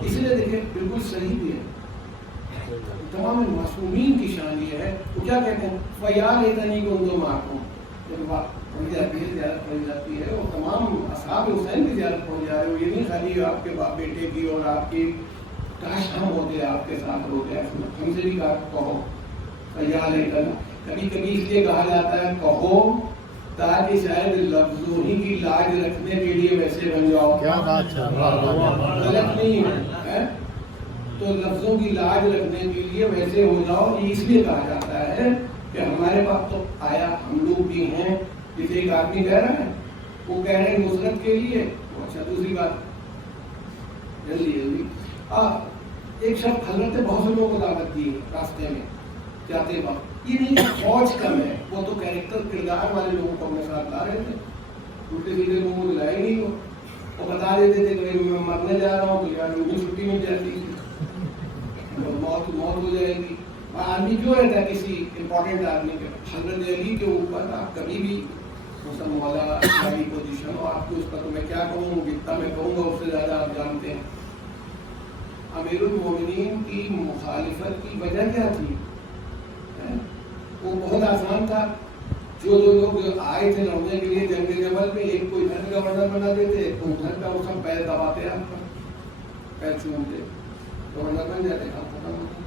اس لیے دیکھیں بالکل صحیح بھی ہے. تمام معصومین کی شان یہ ہے, وہ کیا کہتے ہیں, فیال اتنی کو ان دو آنکھوں جب پڑھی جاتی ہے, زیارت پڑھی جاتی ہے, وہ تمام اصحاب حسین کی زیارت پڑھ جا رہے ہو. یہ نہیں خالی آپ کے باپ بیٹے کی اور آپ کی, کاش ہم ہوتے آپ کے ساتھ ہوتے, ہم سے بھی کہو فیال اتنا. کبھی کبھی اس لیے کہا جاتا ہے کہو تاکہ شاید لفظوں ہی کی لاج رکھنے کے لیے ویسے بن جاؤ. کیا بات ہے, غلط نہیں ہے, تو لفظوں کی لاج رکھنے کے لیے ویسے ہو جاؤ. اس لیے کہا جاتا ہے کہ ہمارے پاس تو آیا ہم لوگ بھی ہیں. جسے ایک آدمی کہہ رہا ہے, وہ کہہ رہے ہیں نصرت کے لیے. اچھا دوسری بات, جلدی جلدی ایک شخص حضرت نے بہت سے لوگوں کو دعوت دی راستے میں جاتے وقت. یہ نہیں فوج کم ہے, وہ تو کیریکٹر کردار والے لوگوں کو اپنے ساتھ لا رہے تھے, الٹے سیدھے لوگوں کو لائے نہیں. وہ بتا دیتے تھے کہ میں مرنے جا رہا ہوں, تو یار مجھے چھٹی مل جاتی ہے, موت ہو جائے گی. آدمی کیوں رہتا ہے کسی امپورٹنٹ آدمی کے, حضرت علی کے اوپر آپ کبھی بھی مولا علی پوزیشن ہو, آپ کو اس پر تو میں کیا کہوں, جتنا میں کہوں گا اس سے زیادہ آپ جانتے ہیں. امیر المومنین کی مخالفت کی وجہ کیا تھی؟ وہ بہت آسان تھا. جو لوگ آئے تھے لڑنے کے لیے جنگ جمل میں, ایک کو ادھر گورنر بنا دیتے, ایک کو ادھر کا, وہ سب پیر دباتے, آپ کا پیر چومتے, گورنر بن جاتے, آپ ختم ہوتے.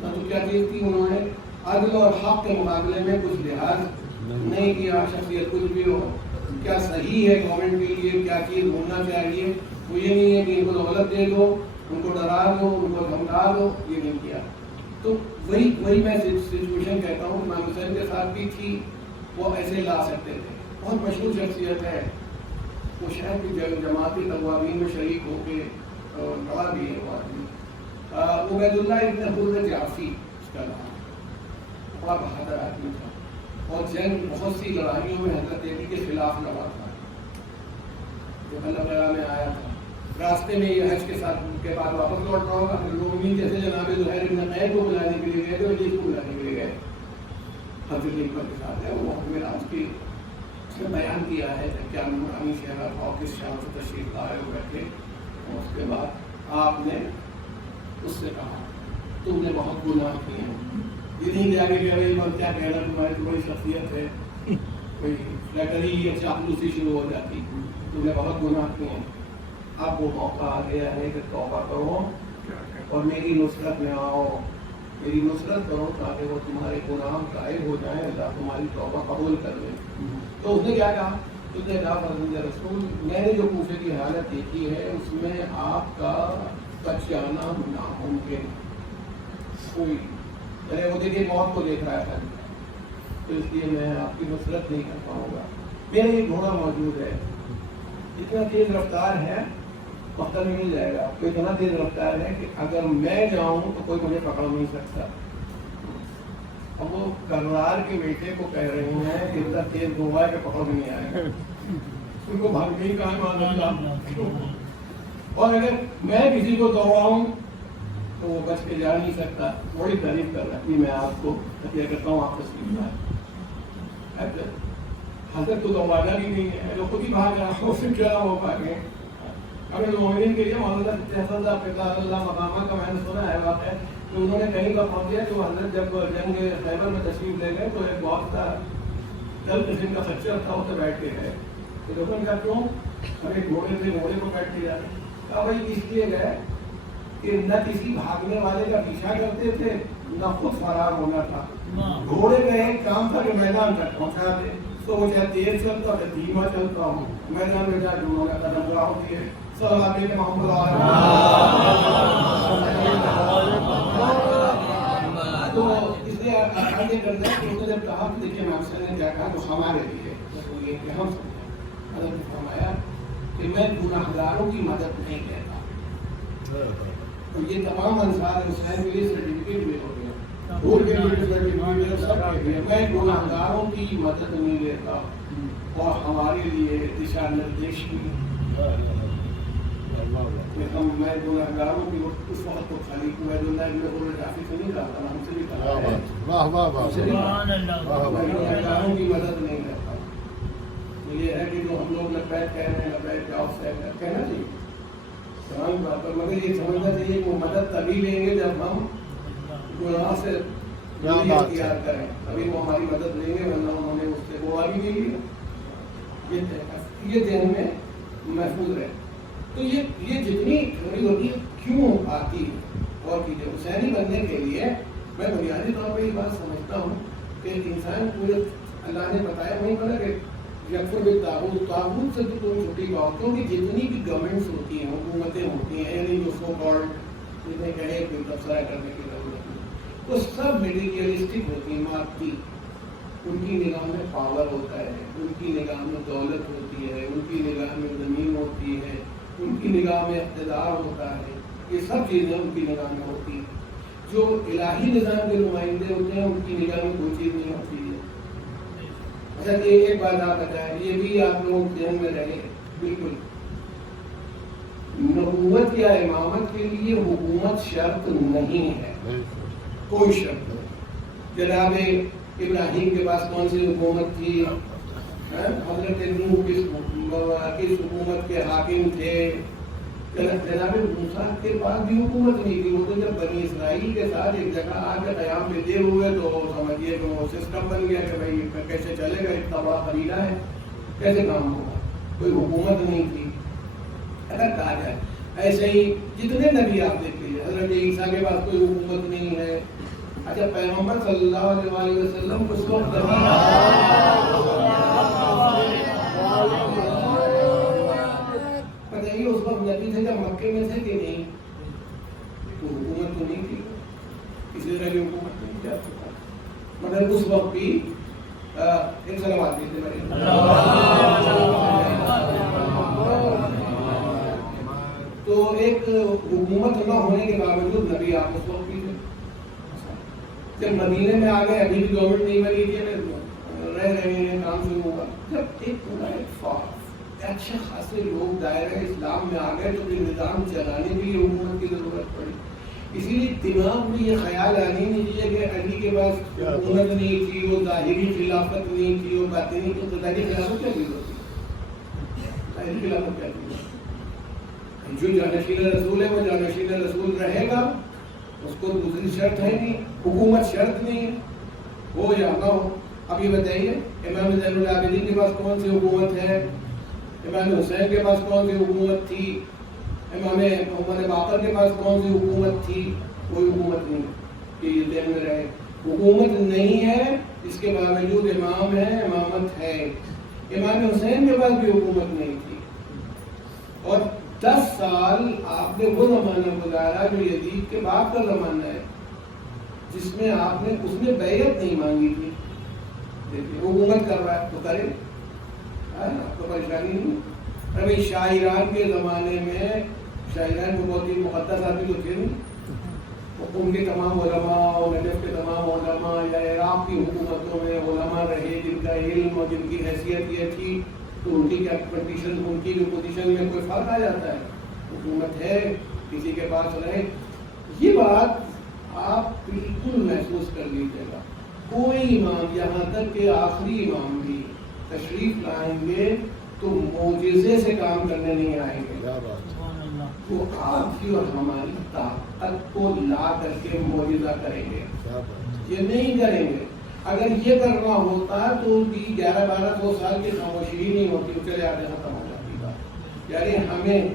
نہ تو کیا چیز تھی, انہوں نے عدل اور حق کے مقابلے میں کچھ لحاظ نہیں کیا. شخصیت کچھ بھی ہو, کیا صحیح ہے گورنمنٹ کے لیے, کیا چیز ہونا چاہیے, وہ یہ نہیں ہے کہ ان کو دولت دے دو, ان کو ڈرا دو, ان کو دھمکا دو, یہ نہیں کیا. تو وہی میں سچویشن کہتا ہوں. امام حسین کے ساتھ بھی تھی, وہ ایسے لا سکتے تھے. بہت مشہور شخصیت ہے, وہ شاید بھی جماعتی توابین میں شریک ہو کے گواہ بھی ہے. وہ آدمی عبید اللہ ابن حر جعفی اس کا نام, بڑا بہادر آدمی تھا, اور جنگ بہت سی لڑائیوں میں حضرت علی کے خلاف لڑا تھا. جب اللہ تعالیٰ میں آیا تھا راستے میں, یہ حج کے ساتھ کے بعد واپس لوٹ رہا ہوگا, لوگ جیسے جناب زہیر ابن قید کو بلانے کے لیے گئے تھے, علی کو بلانے کے لیے گئے. حضرت حکمت کے ساتھ ہے وہ میرا اس کی اس نے بیان کیا ہے کہ کیا نورانی شہرہ تھا, کس شہر سے تشریف لائے ہوئے تھے. اور اس کے بعد آپ نے اس سے کہا تم نے بہت گناہ کیے ہیں. یہ نہیں کیا کہ بھائی پر کیا کہنا, تمہاری تو بڑی شخصیت ہے, کوئی فلیٹری یا چاپلوسی شروع ہو جاتی, تم نے بہت گناہ کیے ہیں. اب وہ موقع آ گیا ہے کہ توبہ کرو اور میری نصرت میں آؤ, میری نصرت کرو تاکہ وہ تمہارے گناہ غائب ہو جائیں, اللہ تمہاری توبہ قبول کر لے. تو اس نے کیا کہا, اس نے کہا فرزند رسول, میں نے جو کوفے کی حالت دیکھی ہے اس میں آپ کا بچ جانا ناممکن. کوئی وہ دیکھیے موت کو دیکھ رہا تھا, تو اس لیے میں آپ کی نصرت نہیں کر پاؤں گا. میرا یہ گھوڑا موجود ہے, اتنا تیز رفتار ہے, پکڑ مل جائے گا. تو اتنا تیز رفتار ہے کہ اگر میں جاؤں تو کوئی مجھے پکڑ نہیں سکتا. اب وہ کرنار کے بیٹے کو کہہ رہے ہیں کہ اتنا تیز گھوڑا ہے کہ پکڑ نہیں آئے گا, ان کو بھاگ نہیں کہا مان اللہ. اور اگر میں کسی کو دوڑاؤں تو وہ بچ کے جا نہیں سکتا. بڑی تعریف کر رہا میں آپ کو ہدیہ کرتا ہوں، آپ تسلیم لائیں. حضرت کو تو وعدہ بھی نہیں ہے، جو خود ہی بھاگ رہا ہو پھر کیا ہو پاگے. اگر مومنین کے لیے مولانا حسن صاحب اللہ مقامہ کا میں نے سنا ہے واقعہ کہ انہوں نے کہیں کا پہنچ دیا کہ وہ حضرت جب جنگ خیبر میں تشریف لے گئے تو ایک بہت سا دل قسم کا خچر تھا، اسے بیٹھ کے گئے. تو لوگوں نے کہا کیوں؟ ہمیں گھوڑے سے گھوڑے کو بیٹھ کے جاتے. کہا بھائی اس لیے گئے کہ نہ کسی بھاگنے والے کا پیچھا کرتے تھے نہ خود فرار ہونا تھا. گھوڑے کا ایک کام تھا کہ میدان تک پہنچا دے. تو وہ چاہے تیز چلتا ہے دھیما چلتا ہوں، میدان میں جا کے انہوں نے قدم گاہ ہوتی ہے. سلام علیکم محمد تو اس لیے آگے کرنا ہے کہ انہوں نے جب کہا کہ دیکھیے ماسٹر نے کیا کہا تو ہمارے لیے وہ یہ کہ ہم حضرت نے فرمایا کہ میں گناہگاروں کی مدد نہیں کرتا. تو یہ تمام انصار حسین کے لیے سرٹیفکیٹ بھی ہو گیا، بھول کے لیے سرٹیفکیٹ سب کے لیے. میں گناہگاروں کی مدد نہیں لیتا اور ہمارے لیے دشا نردیش بھی. میں گناہگاروں کی اس وقت تو خالی عبید اللہ ابن رافی سے نہیں کہا، ہم سے بھی کہا ہے گناہگاروں کی مدد نہیں کرتا. یہ ہے کہ جو ہم لوگ لبیک کہہ رہے ہیں لبیک کا اس سے کہنا چاہیے تمام بات پر، مگر یہ سمجھنا چاہیے کہ وہ مدد تبھی لیں گے جب ہم گناہ سے اختیار کریں، ابھی وہ ہماری مدد لیں گے ورنہ انہوں نے اس سے وہ بھی نہیں لیا. یہ ذہن میں محفوظ رہے. تو یہ جتنی تھوڑی ہوتی ہے کیوں آتی ہے اور چیزیں حسینی بننے کے لیے میں بنیادی طور پہ یہ بات سمجھتا ہوں کہ انسان پورے اللہ نے بتایا وہیں پر کہ یکفر بالطاغوت، طاغوت سے تو کوئی چھوٹی بات، کیونکہ جتنی بھی گورنمنٹس ہوتی ہیں حکومتیں ہوتی ہیں یعنی جو سو کالڈ جتنے کہے کوئی تبصرہ کرنے کی ضرورت نہیں، وہ سب میٹیریلسٹک ہوتی ہیں، مادی. ان کی نگاہ میں پاور ہوتا ہے، ان کی نگاہ میں دولت ہوتی ہے، ان کی نگاہ میں زمین ہوتی ہے، ان کی نگاہ میں اقتدار ہوتا ہے. یہ سب چیزیں ان کی نگاہ میں ہوتی ہیں. جو الہی نظام کے نمائندے ہوتے ہیں ان کی نگاہ میں کوئی چیز نہیں ہوتی ہے. اچھا یہ ایک بات آپ بتائیں، یہ بھی آپ لوگ ذہن میں رہے بالکل، نبوت یا امامت کے لیے حکومت شرط نہیں ہے، کوئی شرط نہیں. جناب ابراہیم کے پاس کون سی حکومت تھی؟ حضرت نوح کس حکومت کے حاکم تھے؟ جناب موسیٰ کے پاس بھی حکومت نہیں تھی. وہ تو جب بنی اسرائیل کے ساتھ ایک جگہ آ کے قیام لیتے ہوئے تو سمجھیے کہ وہ سسٹم بن گیا کہ بھائی کیسے چلے گا، اتنا بڑا قبیلہ ہے کیسے کام ہوگا، کوئی حکومت نہیں تھی. اگر کہا جائے ایسے ہی جتنے نبی آپ دیکھ لیجیے، حضرت عیسیٰ کے پاس کوئی حکومت نہیں ہے. اچھا پیغمبر صلی اللہ علیہ وسلم اس وقت بتائیے اس وقت نبی تھے جب مکے میں تھے کہ نہیں؟ تو حکومت تو نہیں تھی، کسی طرح کی حکومت نہیں کیا چکا، مگر اس وقت بھی ایک صلوات دیتے بڑے. تو ایک حکومت نہ ہونے کے باوجود نبی آپ اس وقت بھی تھے. جب مدینے میں آ گئے ابھی بھی گورنمنٹ نہیں بنی تھی، رہ رہے ہیں کام شروع ہوگا. جب ایک پورا اچھے خاصے لوگ دائرہ اسلام میں آ گئے تو پھر نظام چلانے کے لیے حکومت کی ضرورت پڑی. اسی لیے دماغ میں یہ خیال آنے نہیں چاہیے کہ علی کے پاس حکومت نہیں تھی، وہ ظاہری خلافت نہیں تھی، وہ باطنی تو ظاہری خلافت کیا چیز ہوتی ہے؟ ظاہری خلافت کیا چیز ہے؟ جو جانشین رسول ہے وہ جانشین رسول رہے گا، اس کو دوسری شرط ہے نہیں، حکومت شرط نہیں ہے، ہو یا نہ ہو. اب یہ بتائیے امام زین العابدین کے پاس کون سی حکومت ہے؟ امام حسین کے پاس کون سی حکومت تھی؟ امام محمد باقر کے پاس کون سی حکومت تھی؟ کوئی حکومت نہیں. یہ ذہن میں رہے، حکومت نہیں ہے، اس کے باوجود امام ہے، امامت ہے. امام حسین کے پاس بھی حکومت نہیں تھی اور 10 سال آپ نے وہ زمانہ گزارا جو یزید کے بعد کا زمانہ ہے، جس میں آپ نے اس میں بیعت نہیں مانگی تھی. دیکھیے حکومت کر رہا ہے تو کرے، آپ کو پریشانی نہیں. ابھی شاہ ایران کے زمانے میں شاہ ایران کو بہت ہی مقدس آدمی تو تھے نہیں، ان کے تمام علماء اور نجف کے تمام علماء یا عراق کی حکومتوں میں علماء رہے جن کا علم اور جن کی حیثیت یہ تھی، تو ان کی کیا کنڈیشن، ان کی جو پوزیشن میں کوئی فرق آ جاتا ہے. حکومت ہے، کسی کے پاس رہے. یہ بات آپ بالکل محسوس کر لیجیے گا. کوئی امام یہاں تک کہ آخری امام بھی تشریف لائیں گے تو معجزے سے کام کرنے نہیں آئیں گے. وہ آپ کی اور ہماری طاقت کو لا کر کے معجزہ کریں گے. یہ نہیں کریں گے. اگر یہ کرنا ہوتا تو 1100-1200 سال کی خاموشی ہی نہیں ہوتی, چلے آتے ختم ہو جاتی بات. یعنی ہمیں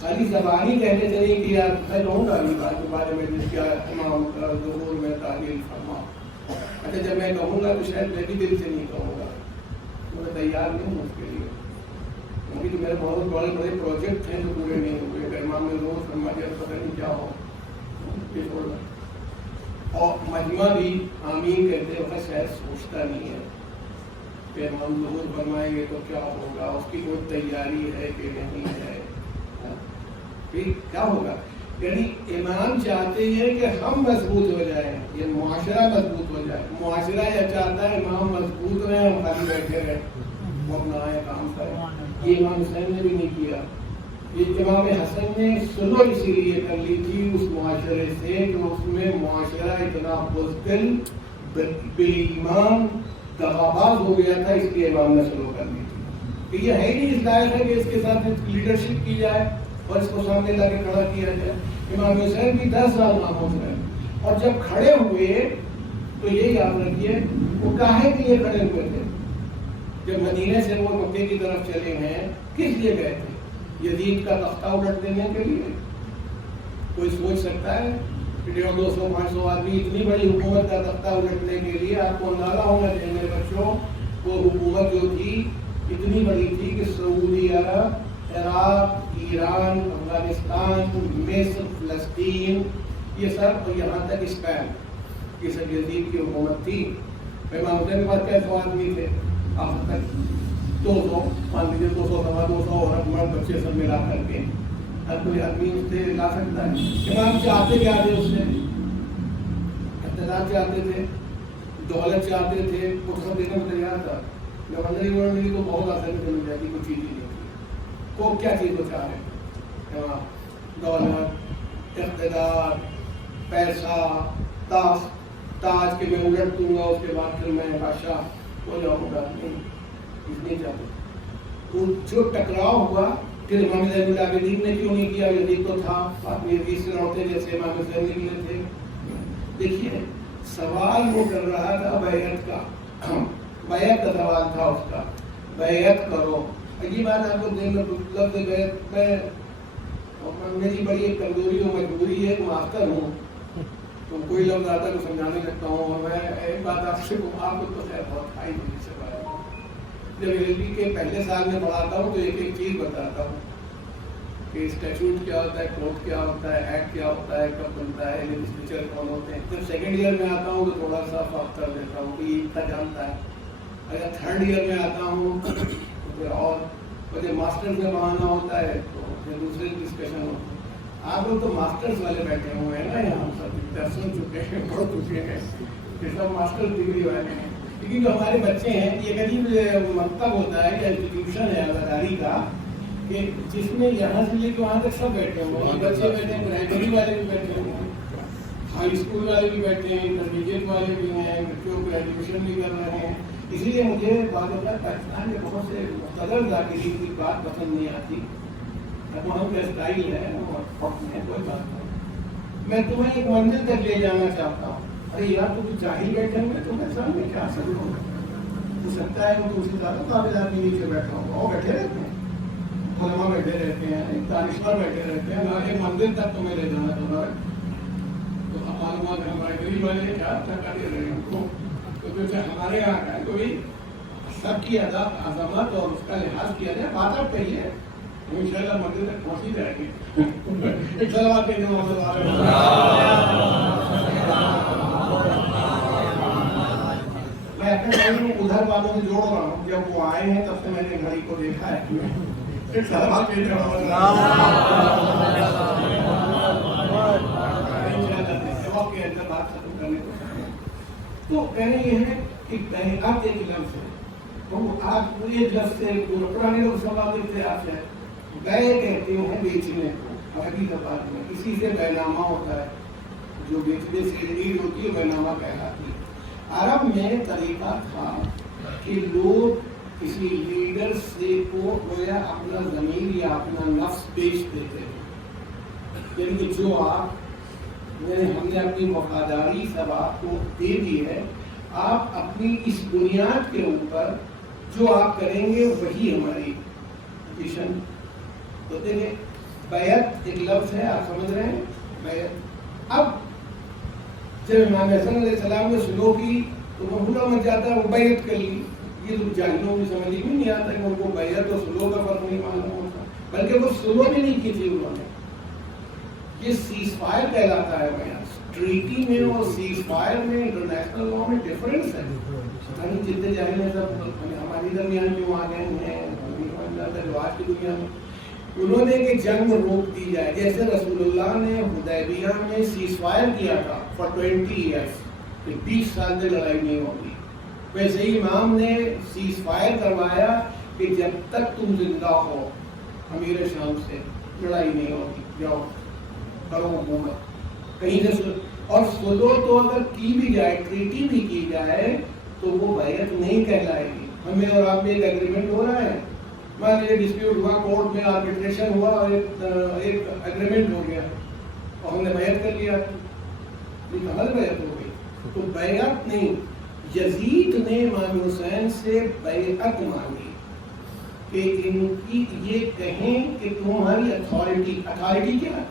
خالی زبانی کہتے چلے کہ یار میں کہوں گا یہ بات کے بارے میں جس کا امام کا ظہور میں تعبیر فرما. اچھا جب میں کہوں گا تو شاید میں بھی دل سے نہیں کہوں گا, میں تیار نہیں ہوں اس کے لیے, کیونکہ تو میرے بہت بڑے بڑے پروجیکٹ ہیں جو پورے نہیں ہوئے. اگر امام نے ظہور فرما دیا تو پتہ نہیں کیا ہو. اور مجمع بھی آمین کہتے وقت شاید سوچتا نہیں ہے کہ ہم ظہور فرمائیں گے تو کیا ہوگا, اس کی کوئی تیاری ہے کہ نہیں ہے, پھر کیا ہوگا. یعنی امام چاہتے ہیں کہ ہم مضبوط ہو جائیں, یہ معاشرہ مضبوط ہو جائے. معاشرہ یہ چاہتا ہے امام مضبوط رہے, ہم خالی بیٹھے رہے, وہ اپنا آئے کام کریں. یہ امام حسین نے بھی نہیں کیا. یہ امام حسن نے سلو اسی لیے کر لی تھی اس معاشرے سے کہ اس میں معاشرہ اتنا بزدل بے ایمان دغاباز ہو گیا تھا, اس لیے امام نے سلو کر لی تھی کہ یہ ہے ہی نہیں اس لائق ہے کہ اس کے ساتھ لیڈرشپ کی جائے اور اس کو سامنے لا کے کھڑا کیا جائے. امام حسین بھی 10 سال خاموش رہے, اور جب کھڑے ہوئے تو یہ یاد رکھیے وہ کاہے کے لیے کھڑے ہوئے تھے. جب مدینے سے وہ مکے کی طرف چلے ہیں کس لیے گئے تھے؟ یزید کا تختہ الٹ دینے کے لیے. کوئی سوچ سکتا ہے کہ 150-200-500 آدمی اتنی بڑی حکومت کا تختہ الٹنے کے لیے؟ آپ کو اندازہ ہونا چاہیے میرے بچوں, وہ حکومت جو تھی اتنی بڑی تھی کہ سعودی عرب, عراق, ایران, افغانستان, مصر, فلسطین, یہ سب یہاں تک اسپین, یہ سب یزید کی حکومت تھی. امام حسین کے پاس کیسے آدمی تھے؟ آپ تک 200, مان لیجیے 200-200 عورت مرد بچے سب ملا کر کے ہر کوئی آدمی اس سے لا سکتا ہے. امام چاہتے کیا تھے؟ اس سے اقتدار چاہتے تھے, دولت چاہتے تھے, وہ سب دینے میں تیار تھا. گورنر تو بہت آسانی سے مل جائے گی, کوئی چیز ہی نہیں تھی. وہ کیا چیز کو چاہ رہے ہیں؟ دولت, اقتدار, پیسہ, تاج کے میں الٹ دوں گا اس کے بعد پھر میں بادشاہ ہو جاؤں گا. نہیں چاہتے. تو جو ٹکراؤ ہوا پھر امام زین العابدین نے کیوں نہیں کیا؟ یزید تو تھا, بعد میں یزید سے لوٹے جیسے امام حسین نکلے تھے. دیکھیے سوال وہ کر رہا تھا بیعت کا, بیعت کا سوال تھا اس کا, بیعت کرو. یہ بات آپ کو دین میں لفظ بیعت میں میری بڑی ایک کمزوری و مجبوری ہے, ماسٹر ہوں تو کوئی لفظ آتا ہے تو سمجھانے لگتا ہوں. اور میں ایک بات آپ سے آپ کو تو خیر بہت ہائی مجھے سے بات, جب ایل بی کے پہلے سال میں پڑھاتا ہوں تو ایک ایک چیز بتاتا ہوں کہ اسٹیچوٹ کیا ہوتا ہے, کوڈ کیا ہوتا ہے, ایکٹ کیا ہوتا ہے, کب بنتا ہے, لیجسلیچر کون ہوتے ہیں. جب سیکنڈ ایئر میں آتا ہوں تو تھوڑا سا فرق کر دیتا ہوں کہ یہ اتنا جانتا ہے. اگر تھرڈ ایئر میں آتا ہوں تو پھر اور جب ماسٹرز میں پڑھانا ہوتا ہے تو پھر دوسرے ڈسکشن ہوتے ہیں. آپ لوگ تو ماسٹرز والے بیٹھے ہوئے ہیں نا, یہاں سب سن چکے ہیں, پڑھ چکے ہیں, یہ سب ماسٹر ڈگری والے ہیں. لیکن جو ہمارے بچے ہیں یہ قریب مکتب ہوتا ہے یا انسٹیٹیوشن ہے اداری کا کہ جس میں یہاں سے لے کے وہاں تک سب بیٹھے ہوئے ہیں. بچے بیٹھے ہیں, پرائمری والے بھی بیٹھے ہوئے ہیں, ہائی اسکول والے بھی بیٹھے ہیں, انٹرمیڈیٹ والے بھی ہیں, بچوں کو گریجویشن بھی کر رہے ہیں. اسی لیے مجھے بعض اوقات پاکستان میں بہت سے مقتدر ذاکرین کی بات پسند نہیں آتی. اب وہاں کا اسٹائل ہے کوئی بات نہیں. میں تمہیں ایک منزل تک لے جانا چاہتا ہوں. ارے یار تو جاہل بیٹھے ہوئے تو میں سامنے کیا سکوں, ہو سکتا ہے وہ تو اسی طرح قابل آدمی نیچے بیٹھا ہوں. وہ بیٹھے رہتے ہیں, علماء بیٹھے رہتے ہیں, دانشور بیٹھے رہتے ہیں. میں ایک منزل تک تمہیں لے جانا چاہتا ہوں. تو معلومات ہمارے غریب والے کیا کر رہے ہیں ان کو, تو جیسے ہمارے یہاں کا ہے تو بھی سب کی عظمت اور اس کا لحاظ کیا جائے. بات اب کہی ہے ان شاء اللہ منزل تک پہنچ ہی جائے گی. ایک سلوات کہتے میں اپنے ٹائم ادھر والوں سے جوڑ رہا ہوں. جب وہ آئے ہیں تب سے میں نے گھڑی کو دیکھا ہے. ایک سلوات کہتے بات ختم کرنے کو. تو کہنے یہ ہے کہ بیعت ایک لفظ ہے, آپ ایک لفظ سے پرانے لوگ سوال کرتے آپ سے بیع کہتے ہیں بیچنے کو, عربی زبان میں اسی سے بینامہ ہوتا ہے، جو بیچنے سے ریڈ ہوتی ہے بینامہ کہلاتی ہے۔ عرب میں طریقہ تھا کہ لوگ کسی لیڈر سے کو گویا اپنا ضمیر یا اپنا نفس بیچ دیتے ہیں، یعنی کہ جو آپ ہم نے اپنی وفاداری سب آپ کو دے دی ہے، آپ اپنی اس بنیاد کے اوپر جو آپ کریں گے وہی ہماری مشن۔ تو دیکھیں بیعت ایک لفظ ہے، آپ سمجھ رہے ہیں بیعت۔ اب جب امام حسن علیہ السلام نے سلو کی تو وہ بھولا مت جاتا ہے وہ بیعت کر لی، یہ تو جاہلوں کی سمجھ میں نہیں آتا کہ ان کو بیعت اور سلو کا فرق نہیں معلوم ہوتا، بلکہ وہ سلو بھی نہیں کی تھی انہوں نے۔ یہ سیز فائر کہلاتا ہے بیعت۔ ٹریٹی میں اور سیز فائر میں انٹرنیشنل لاء میں ڈفرینس ہے۔ جتنے جاہل ہیں سب ہماری درمیان کیوں آ گئے ہیں، رواج کی دنیا میں انہوں نے کہ جنگ روک دی جائے، جیسے رسول اللہ نے حدیبیہ میں سیز فائر کیا تھا فار 20 ایئرس، 20 سال سے لڑائی نہیں ہوگی، ویسے ہی امام نے سیز فائر کروایا کہ جب تک تم زندہ ہو امیر شام سے لڑائی نہیں ہوگی، جاؤ کرو حکومت کہیں سے۔ اور سلو تو اگر کی بھی جائے، ٹریٹی بھی کی جائے تو وہ بیعت نہیں کہلائے گی۔ ہمیں اور آپ میں ایک ایگریمنٹ ہو رہا ہے، مان لیجیے ڈسپیوٹ ہوا، کورٹ میں آربیٹریشن ہوا اور ایک ایگریمنٹ ہو گیا اور ہم نے بیعت کر لیا، یہ غلط بیعت ہو گئی۔ تو بیعت نہیں، یزید نے امام حسین سے بیعت مانگی کہ ان کی یہ کہیں کہ تمہاری اتھارٹی کیا ہے؟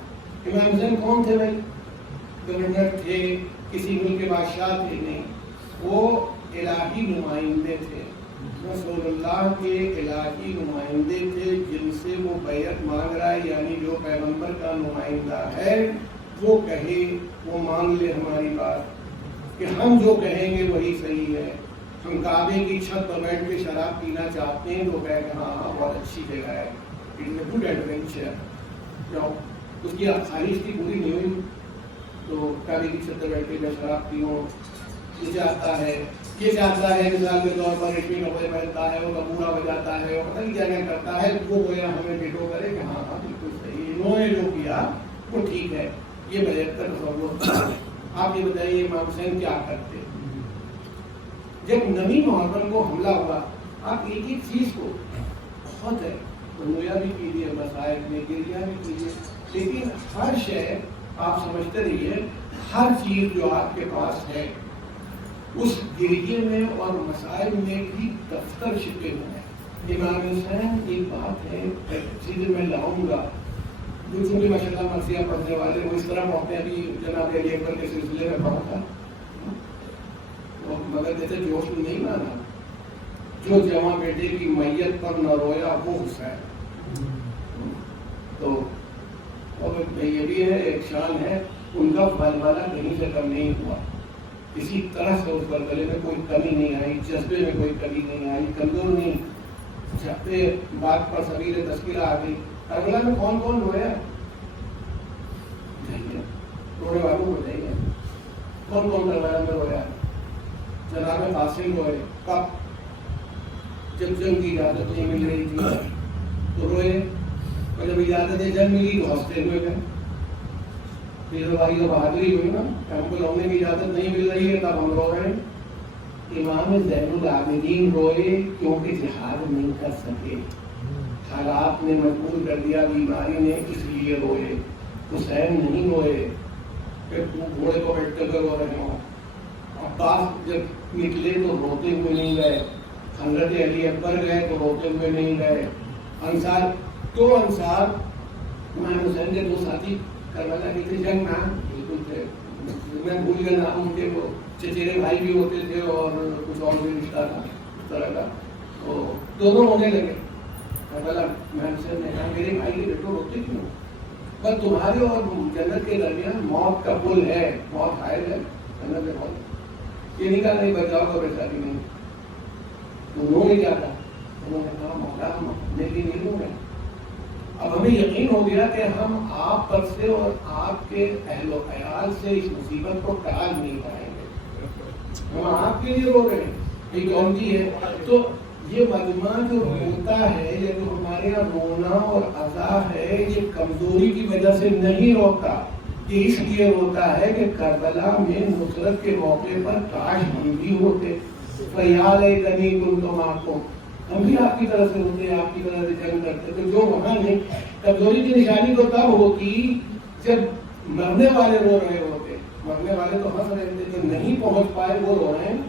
امام حسین کون تھے بھائی؟ گورنر تھے، کسی ملک کے بادشاہ تھے نہیں، وہ الہی نمائندے تھے، رسول اللہ کے الہی نمائندے تھے جن سے وہ بیعت مانگ رہا ہے، یعنی جو پیغمبر کا نمائندہ ہے وہ کہے، وہ مان لے ہماری بات کہ ہم جو کہیں گے وہی صحیح ہے۔ ہم کعبے کی چھت پر بیٹھ کے شراب پینا چاہتے ہیں تو کہہ کہ ہاں بہت اچھی جگہ ہے، it is a good adventure, جاؤ۔ اس کی خواہش کی پوری نہیں ہوئی تو کعبے کی چھت پر بیٹھ کے شراب پیوں، یہ چاہتا ہے مثال کے طور پر ریشمی کپڑے پہنتا ہے، وہ کپورا بجاتا ہے، وہ پتہ نہیں کیا کیا کرتا ہے، وہ گویا ہمیں ڈٹو کرے کہ ہاں ہاں بالکل صحیح، انہوں نے جو کیا وہ ٹھیک ہے، یہ بیعت کا تصور۔ آپ یہ بتائیے امام حسین کیا کرتے؟ جب نبی محرم کو حملہ ہوا، آپ ایک ایک چیز کو بہت ہے رویا بھی کیجیے، مسائل میں گریا بھی کیجیے، لیکن ہر شے آپ سمجھتے رہیے، ہر چیز جو آپ کے پاس ہے اس گریے میں اور مسائل میں بھی دفتر چھپے ہوئے ہیں۔ امام حسین ایک بات ہے چیزیں میں لاؤں گا جو چونکہ ماشاء اللہ مرثیہ پڑھنے والے وہ اس طرح پڑھتے ہیں، ابھی جناب علی اکبر کے سلسلے میں پڑھا تھا، مگر جیسے جوش میں نہیں مانا، جو جواں بیٹے کی میت پر نہ رویا وہ حسین۔ تو اور یہ بھی ہے، ایک شان ہے، ان کا ولولہ کہیں سے کم نہیں ہوا، کسی طرح سے اس ولولے میں کوئی کمی نہیں آئی، جذبے میں کوئی کمی نہیں آئی، کمزور نہیں، جاتے بات پر سبیل تذکرہ آ گئی۔ کربلا میں کون کون رویا؟ رونے والوں کو بتائیے کون کون کربلا میں رویا؟ جناب قاسم روئے، کب؟ جب جنگ کی اجازت نہیں مل رہی تھی تو روئے، اور جب اجازت جنگ ملی تو ہنستے ہوئے گئے۔ پھر بھائی تو بہادری ہوئی نا، ہم کو لڑنے کی اجازت نہیں مل رہی ہے تب ہم رو رہے ہیں۔ امام زین العابدین روئے کیونکہ جہاد نہیں کر سکے، حالات نے مجبور کر دیا، بیماری نے، اس لیے روئے۔ حسین نہیں روئے کہ گھوڑے کو بیٹھ کر رو رہے ہوں۔ عباس جب نکلے تو روتے ہوئے نہیں گئے، حضرت علی اکبر گئے تو روتے ہوئے نہیں گئے۔ انصار امام حسین کے دو ساتھی کربلا کی تھی جنگ میں بالکل تھے، میں بھول گیا نام ان کے، وہ چچیرے بھائی بھی ہوتے تھے اور کچھ اور بھی رشتہ تھا اس طرح کا، تو دونوں ہونے لگے۔ کربلا امام حسین نے کہا میرے بھائی کے بیٹو روتے کیوں؟ بس تمہارے اور جنت کے درمیان موت کا پل ہے، موت حائل ہے، جنت میں موت، یہ نہیں کہا نہیں بچاؤ کا بیچاری نہیں۔ انہوں نے کیا کہا؟ انہوں نے کہا مولا ہم اپنے لیے نہیں رو رہے، اب ہمیں یقین ہو گیا کہ ہم آپ پر سے اور آپ کے اہل و عیال سے اس مصیبت کو ٹال نہیں پائیں گے، ہم آپ کے لیے رو رہے ہیں، یہ کون کی ہے؟ تو یہ مجمع جو روتا ہے یا جو ہمارے یہاں رونا اور عزا ہے یہ کمزوری کی وجہ سے نہیں روتا، یہ اس لیے روتا ہے کہ کربلا میں نصرت کے موقع پر کاش ہم بھی ہوتے، فیال کنی کنتم معکم، ہم بھی آپ کی طرف سے ہوتے، آپ کی طرح سے جنگ کرتے، تو جو وہاں نہیں، کمزوری کی نشانی تو تب ہوتی جب مرنے والے رو رہے ہوتے، مرنے والے تو ہنس رہے تھے، جو نہیں پہنچ پائے وہ رو رہے ہیں.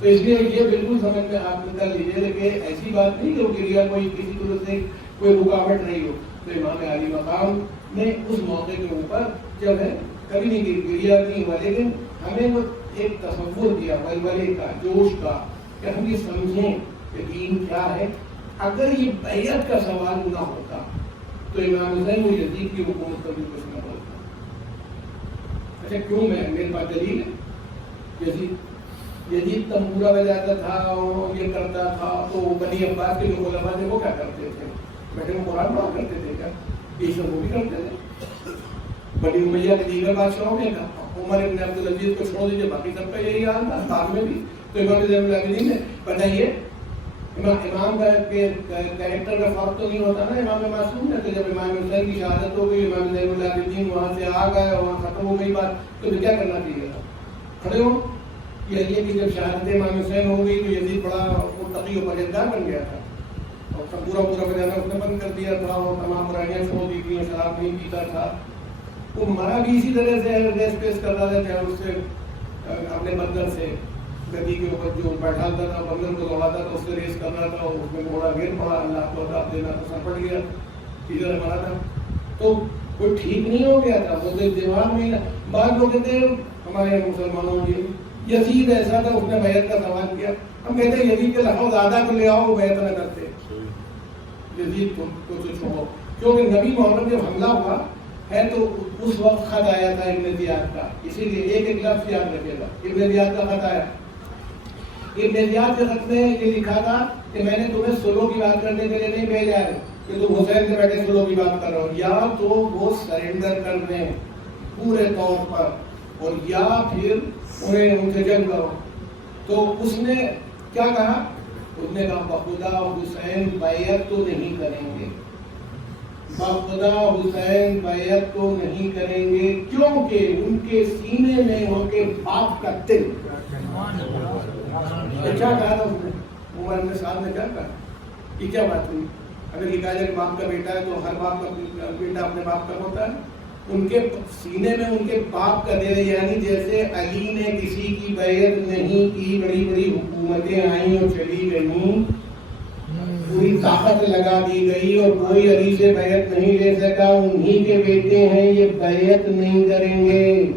تو اس لیے یہ بالکل سمجھ میں آپ نے کر لیجیے کہ ایسی بات نہیں کہ وہ گریا کوئی کسی طرح سے کوئی رکاوٹ رہی ہو. تو امام علی مقام نے اس موقع کے اوپر جب ہے کبھی نہیں گریا نہیں ہوا، لیکن ہمیں وہ ایک تصور دیا ولولے کا، جوش کا، کہ ہم یہ سمجھیں کہ دین کیا ہے. اگر یہ بیعت کا سوال نہ ہوتا تو امام حسین و یزید کی حکومت کا بھی کچھ نہ ہوتا. اچھا کیوں؟ میرے پاس دلیل ہے. یزید تنبورہ بجاتا تھا اور یہ کرتا تھا، تو بنی عباس کے جو علماء تھے وہ کیا کرتے تھے؟ بیٹھے وہ قرآن پڑھا کرتے تھے. کیا یہ سب وہ بھی کرتے تھے؟ بنی امیہ کے دیگر بادشاہوں نے کہا عمر ابن عبدالعزیز کو چھوڑ دیجیے، باقی سب کا یہی حال تھا بعد میں بھی. تو امام زین العابدین نے بتائیے امام کا کیریکٹر کا فرق تو نہیں ہوتا نا امام معصوم نے. تو جب امام حسین کی شہادت ہو گئی، امام زین العابدین وہاں سے آ گئے اور وہاں ختم ہو گئی بات، تو کیا کرنا چاہیے تھا؟ کھڑے ہو. یہ کہ جب شہادت امام حسین ہو گئی تو یزید بڑا متقی و پرہیزگار بن گیا تھا اور پورا بجانا اس نے بند کر دیا تھا اور تمام برائیاں چھوڑ دی تھیں، شراب نہیں پیتا تھا. وہ مرا بھی اسی طرح سے ریس پیس کر رہا تھا، اس سے اپنے بندر سے گدی کے اوپر جو بیٹھا تھا بندر کو دوڑاتا تھا، اس سے ریس کر رہا تھا، اس میں گھوڑا گر پڑا، اللہ کو عذاب دینا تو سر پڑ گیا، ادھر مرا تھا. تو وہ ٹھیک نہیں ہو گیا تھا، وہ دماغ میں. بعض لوگ کہتے ہیں ہمارے مسلمانوں کی یزید ایسا تھا، اس نے بیعت کا سوال کیا. ہم کہتے ہیں یزید کے لحاظ زیادہ کو لے آؤ، وہ بیعت نہ کرتے. یزید کو چھوڑو، کیونکہ نبی محمد جب حملہ ہوا ہے تو اس وقت خط آیا تھا ابن زیاد کا، اسی لیے ایک لفظ یاد رکھے گا، ابن زیاد کا خط آیا. ابن زیاد کے خط میں یہ لکھا تھا کہ میں نے تمہیں سلو کی بات کرنے کے لیے نہیں بھیجا ہے کہ تم حسین سے بیٹھے سلو کی بات کر رہے ہو، یا تو وہ سرنڈر کر دیں پورے طور پر اور یا پھر انہیں ان سے جنگ کرو. تو اس نے کیا کہا؟ اس نے کہا بخدا حسین بیعت تو نہیں کریں گے، بخدا حسین بیعت تو نہیں کریں گے، کیونکہ ان کے سینے میں ان کے باپ کا دل. کیا کہا تھا اس نے؟ عمر بن صاحب نے کیا کہا؟ یہ کیا بات ہوئی؟ اگر یہ کہا جائے کہ باپ کا بیٹا ہے تو ہر باپ کا بیٹا اپنے باپ کا ہوتا ہے. ان کے سینے میں ان کے باپ کا دل، یعنی جیسے علی نے کسی کی بیعت نہیں کی، بڑی بڑی حکومتیں آئیں اور چلی گئیں، پوری طاقت لگا دی گئی اور کوئی علی سے بیعت نہیں لے سکا، انہی کے بیٹے ہیں، یہ بیعت نہیں کریں گے.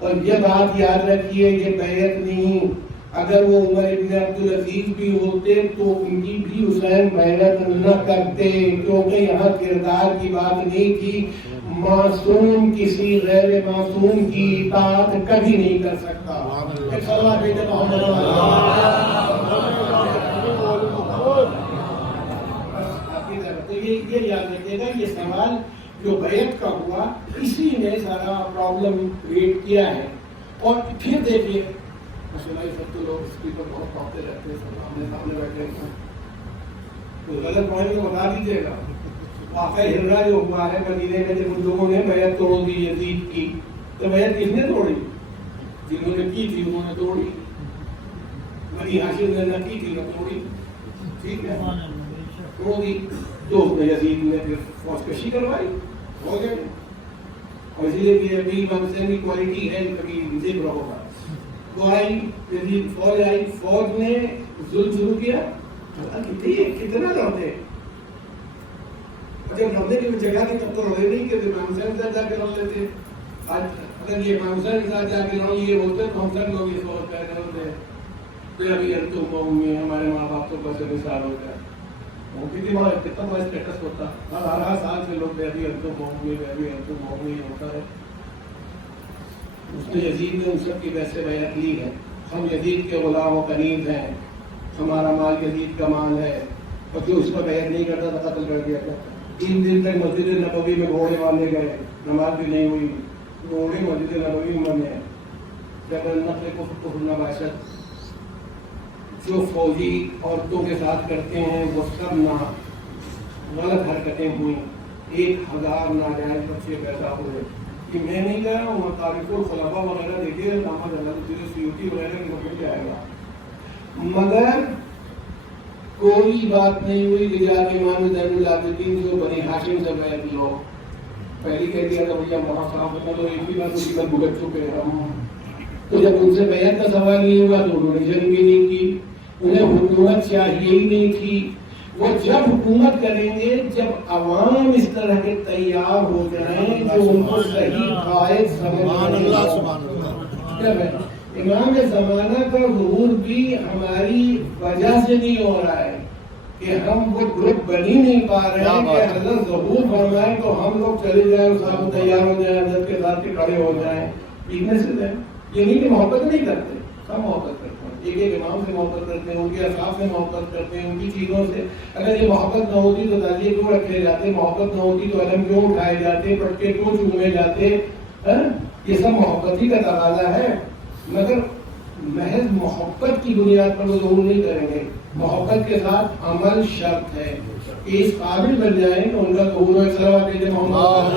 اور یہ بات یاد رکھیے، یہ بیعت نہیں. اگر وہ عمر ابن عبدالعزیز بھی ہوتے تو ان کی بھی حسین بیعت نہ کرتے، کیونکہ یہاں کردار کی بات نہیں تھی. معصوم کسی غیر معصوم کی اطاعت کبھی نہیں کر سکتا. یہ یاد رکھیے گا، یہ سوال جو بیعت کا ہوا اسی نے سارا پرابلم کریٹ کیا ہے. اور پھر دیکھیے سب تو لوگ اسپیکر بہت پڑھتے رہتے ہیں، سامنے بیٹھے ہیں، تو غلط پوائنٹ کو بتا دیجیے گا. واقعہ ہجرہ جو ہوا ہے مدینے میں، جب ان لوگوں نے بیعت توڑ دی یزید کی، تو بیعت کس نے توڑی؟ جنہوں نے کی تھی انہوں نے توڑی. بنی ہاشم نے نہ کی تھی نہ توڑی، ٹھیک ہے، توڑ دی. تو یزید نے پھر فوج کشی کروائی، ہو گئے. اور اسی لیے کہ ابھی امام حسین کی کوالٹی ہے، کبھی ذکر ہوگا. وہ آئی یزید، فوج آئی، فوج نے ظلم شروع کیا. کتنا لڑتے، جب لڑنے کی جگہ تھی تب تو لڑے نہیں کہ امام حسین کے ساتھ جا کے لڑ لیتے. آج اگر یہ امام حسین کے ساتھ جا کے لڑ یہ ہوتے تو ہم سب لوگ یہ سوچ کر رہے ہوتے تو ابھی انتم مومنون، ہمارے ماں باپ تو بس مثال ہو گیا. وہ کتنا بڑا اسٹیٹس ہوتا، ہر سال سے لوگ ابھی انتم مومنون، ابھی انتم مومنون ہوتا ہے. اس نے یزید نے ان سب کی ویسے بیعت لی ہے. ہم یزید کے غلام و قریب ہیں، ہمارا مال یزید کا مال ہے، اور جو اس پر بیعت نہیں کرتا تھا قتل کر دیا تھا. 3 دن تک مسجد نبوی میں گھوڑے باندھے گئے، نماز بھی نہیں ہوئی، گھوڑے مسجد نبوی میں بنے. جب نقل کفر نباشت جو فوجی عورتوں کے ساتھ کرتے ہیں وہ سب غلط حرکتیں ہوئی. 1000 ناجائز بچے پیدا ہوئے. کہ میں نہیں کہہ رہا ہوں، تاریخ الخلفاء وغیرہ دیکھیے، داماد حضرت سیوطی وغیرہ کی مل جائے گا. مگر کوئی بات نہیں ہوئی کہ جا کے امام زین العابدین جو بنی ہاشم سے بیعت لو. پہلی کہہ دیا تھا بھیا وہاں صاحب تو ایک بھی بات اسی پر بھگت چکے ہم. تو جب ان سے بیعت کا سوال نہیں ہوا تو انہوں نے جنگ بھی نہیں کی. انہیں حکومت چاہیے ہی نہیں تھی. وہ جب حکومت کریں گے جب عوام اس طرح کے تیار ہو جائیں جو ان کو صحیح قائد سمجھ. جب امام زمانہ کا ظہور بھی ہماری وجہ سے نہیں ہو رہا ہے کہ ہم وہ گروپ بن ہی نہیں پا رہے ہیں کہ حضرت ظہور فرمائیں تو ہم لوگ چلے جائیں اور صاحب تیار ہو جائیں حضرت کے ساتھ کھڑے ہو جائیں. ویکنیس ہے یہ نہیں کہ محبت نہیں کرتے، سب محبت کرتے ہیں. ایک ایک امام سے محبت کرتے ہیں، ان کے اصحاب سے محبت کرتے ہیں، ان کی چیزوں سے. اگر یہ محبت نہ ہوتی تو تعزیے کیوں رکھے جاتے؟ محبت نہ ہوتی تو علم کیوں اٹھائے جاتے؟ پٹکے کیوں چومے جاتے؟ یہ سب محبت ہی کا تقاضا ہے. مگر محض محبت کی بنیاد پر وہ ظہور نہیں کریں گے. محبت کے ساتھ عمل شرط ہے کہ اس قابل بن جائیں کہ ان کا ظہور و صلوات دے محمد.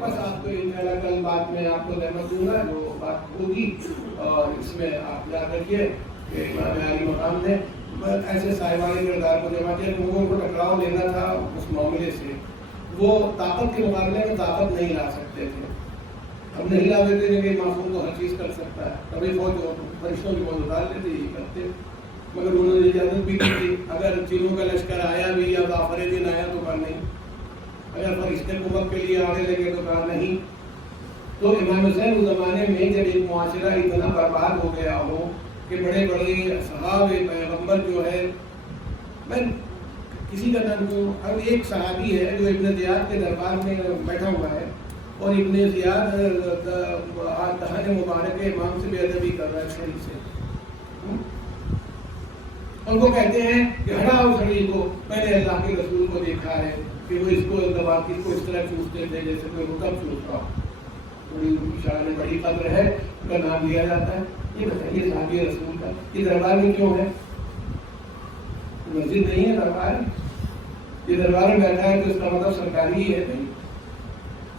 بس آپ کو انشاءاللہ کل بات میں آپ کو رحمت دوں گا جو بات ہوگی، اور اس میں آپ یاد رکھیے کہ امام عالی مقام نے ایسے صاحبان کردار کو جمع کیا. لوگوں کو ٹکراؤ لینا تھا اس معاملے سے. وہ طاقت کے مقابلے میں طاقت نہیں لا سکتے تھے. ہم نہیں لا دیتے تھے کہ معصوم تو ہر چیز کر سکتا ہے. کبھی فوج فرشتوں کی فوج اتار لیتے یہ کرتے. مگر انہوں نے اجازت بھی دی تھی اگر جنوں کا لشکر آیا بھی یا آخر دن آیا تو کہا نہیں. اگر فرشتے حکومت کے لیے آنے لگے تو کہا نہیں. تو امام حسین اس زمانے میں جب ایک معاشرہ اتنا برباد ہو گیا ہو کہ بڑے بڑے صحاب پیغمبر جو ہے، میں کسی کا نام کو، اب ایک صحابی ہے جو ابن زیاد کے دربار میں بیٹھا ہوا ہے اور ابن زیاد دہن مبارک امام سے بے ادبی کر رہا ہے چھڑی سے. ان کو کہتے ہیں کہ ہٹاؤ چھڑی کو، میں نے اللہ کے رسول کو دیکھا ہے کہ وہ اس کو دباتی کو اس طرح چوستے تھے جیسے کوئی رکب چوستا ہو. شان بڑی قدر ہے، ان کا نام لیا جاتا ہے. یہ بتائیے صحابی رسول کا یہ دربار میں کیوں ہے؟ مسجد نہیں ہے دربار. یہ دربار میں بیٹھا ہے تو اس کا مطلب سرکاری ہی ہے. نہیں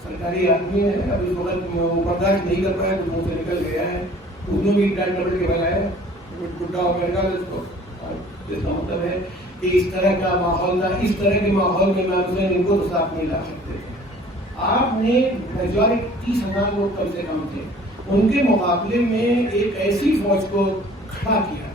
سرکاری آدمی ہے. اب اس وقت وہ برداشت نہیں کر پایا تو منہ سے نکل گیا ہے. انہوں بھی ڈانٹ ڈبل کے بلایا گڈا ہو کر گا اس کو. اس کا مطلب ہے کہ اس طرح کا ماحول تھا. اس طرح کے ماحول میں ان کو تو صاف نہیں لا سکتے تھے. آپ نے میجورٹی 30,000 لوگ کم سے کم تھے. ان کے مقابلے میں ایک ایسی فوج کو کھڑا کیا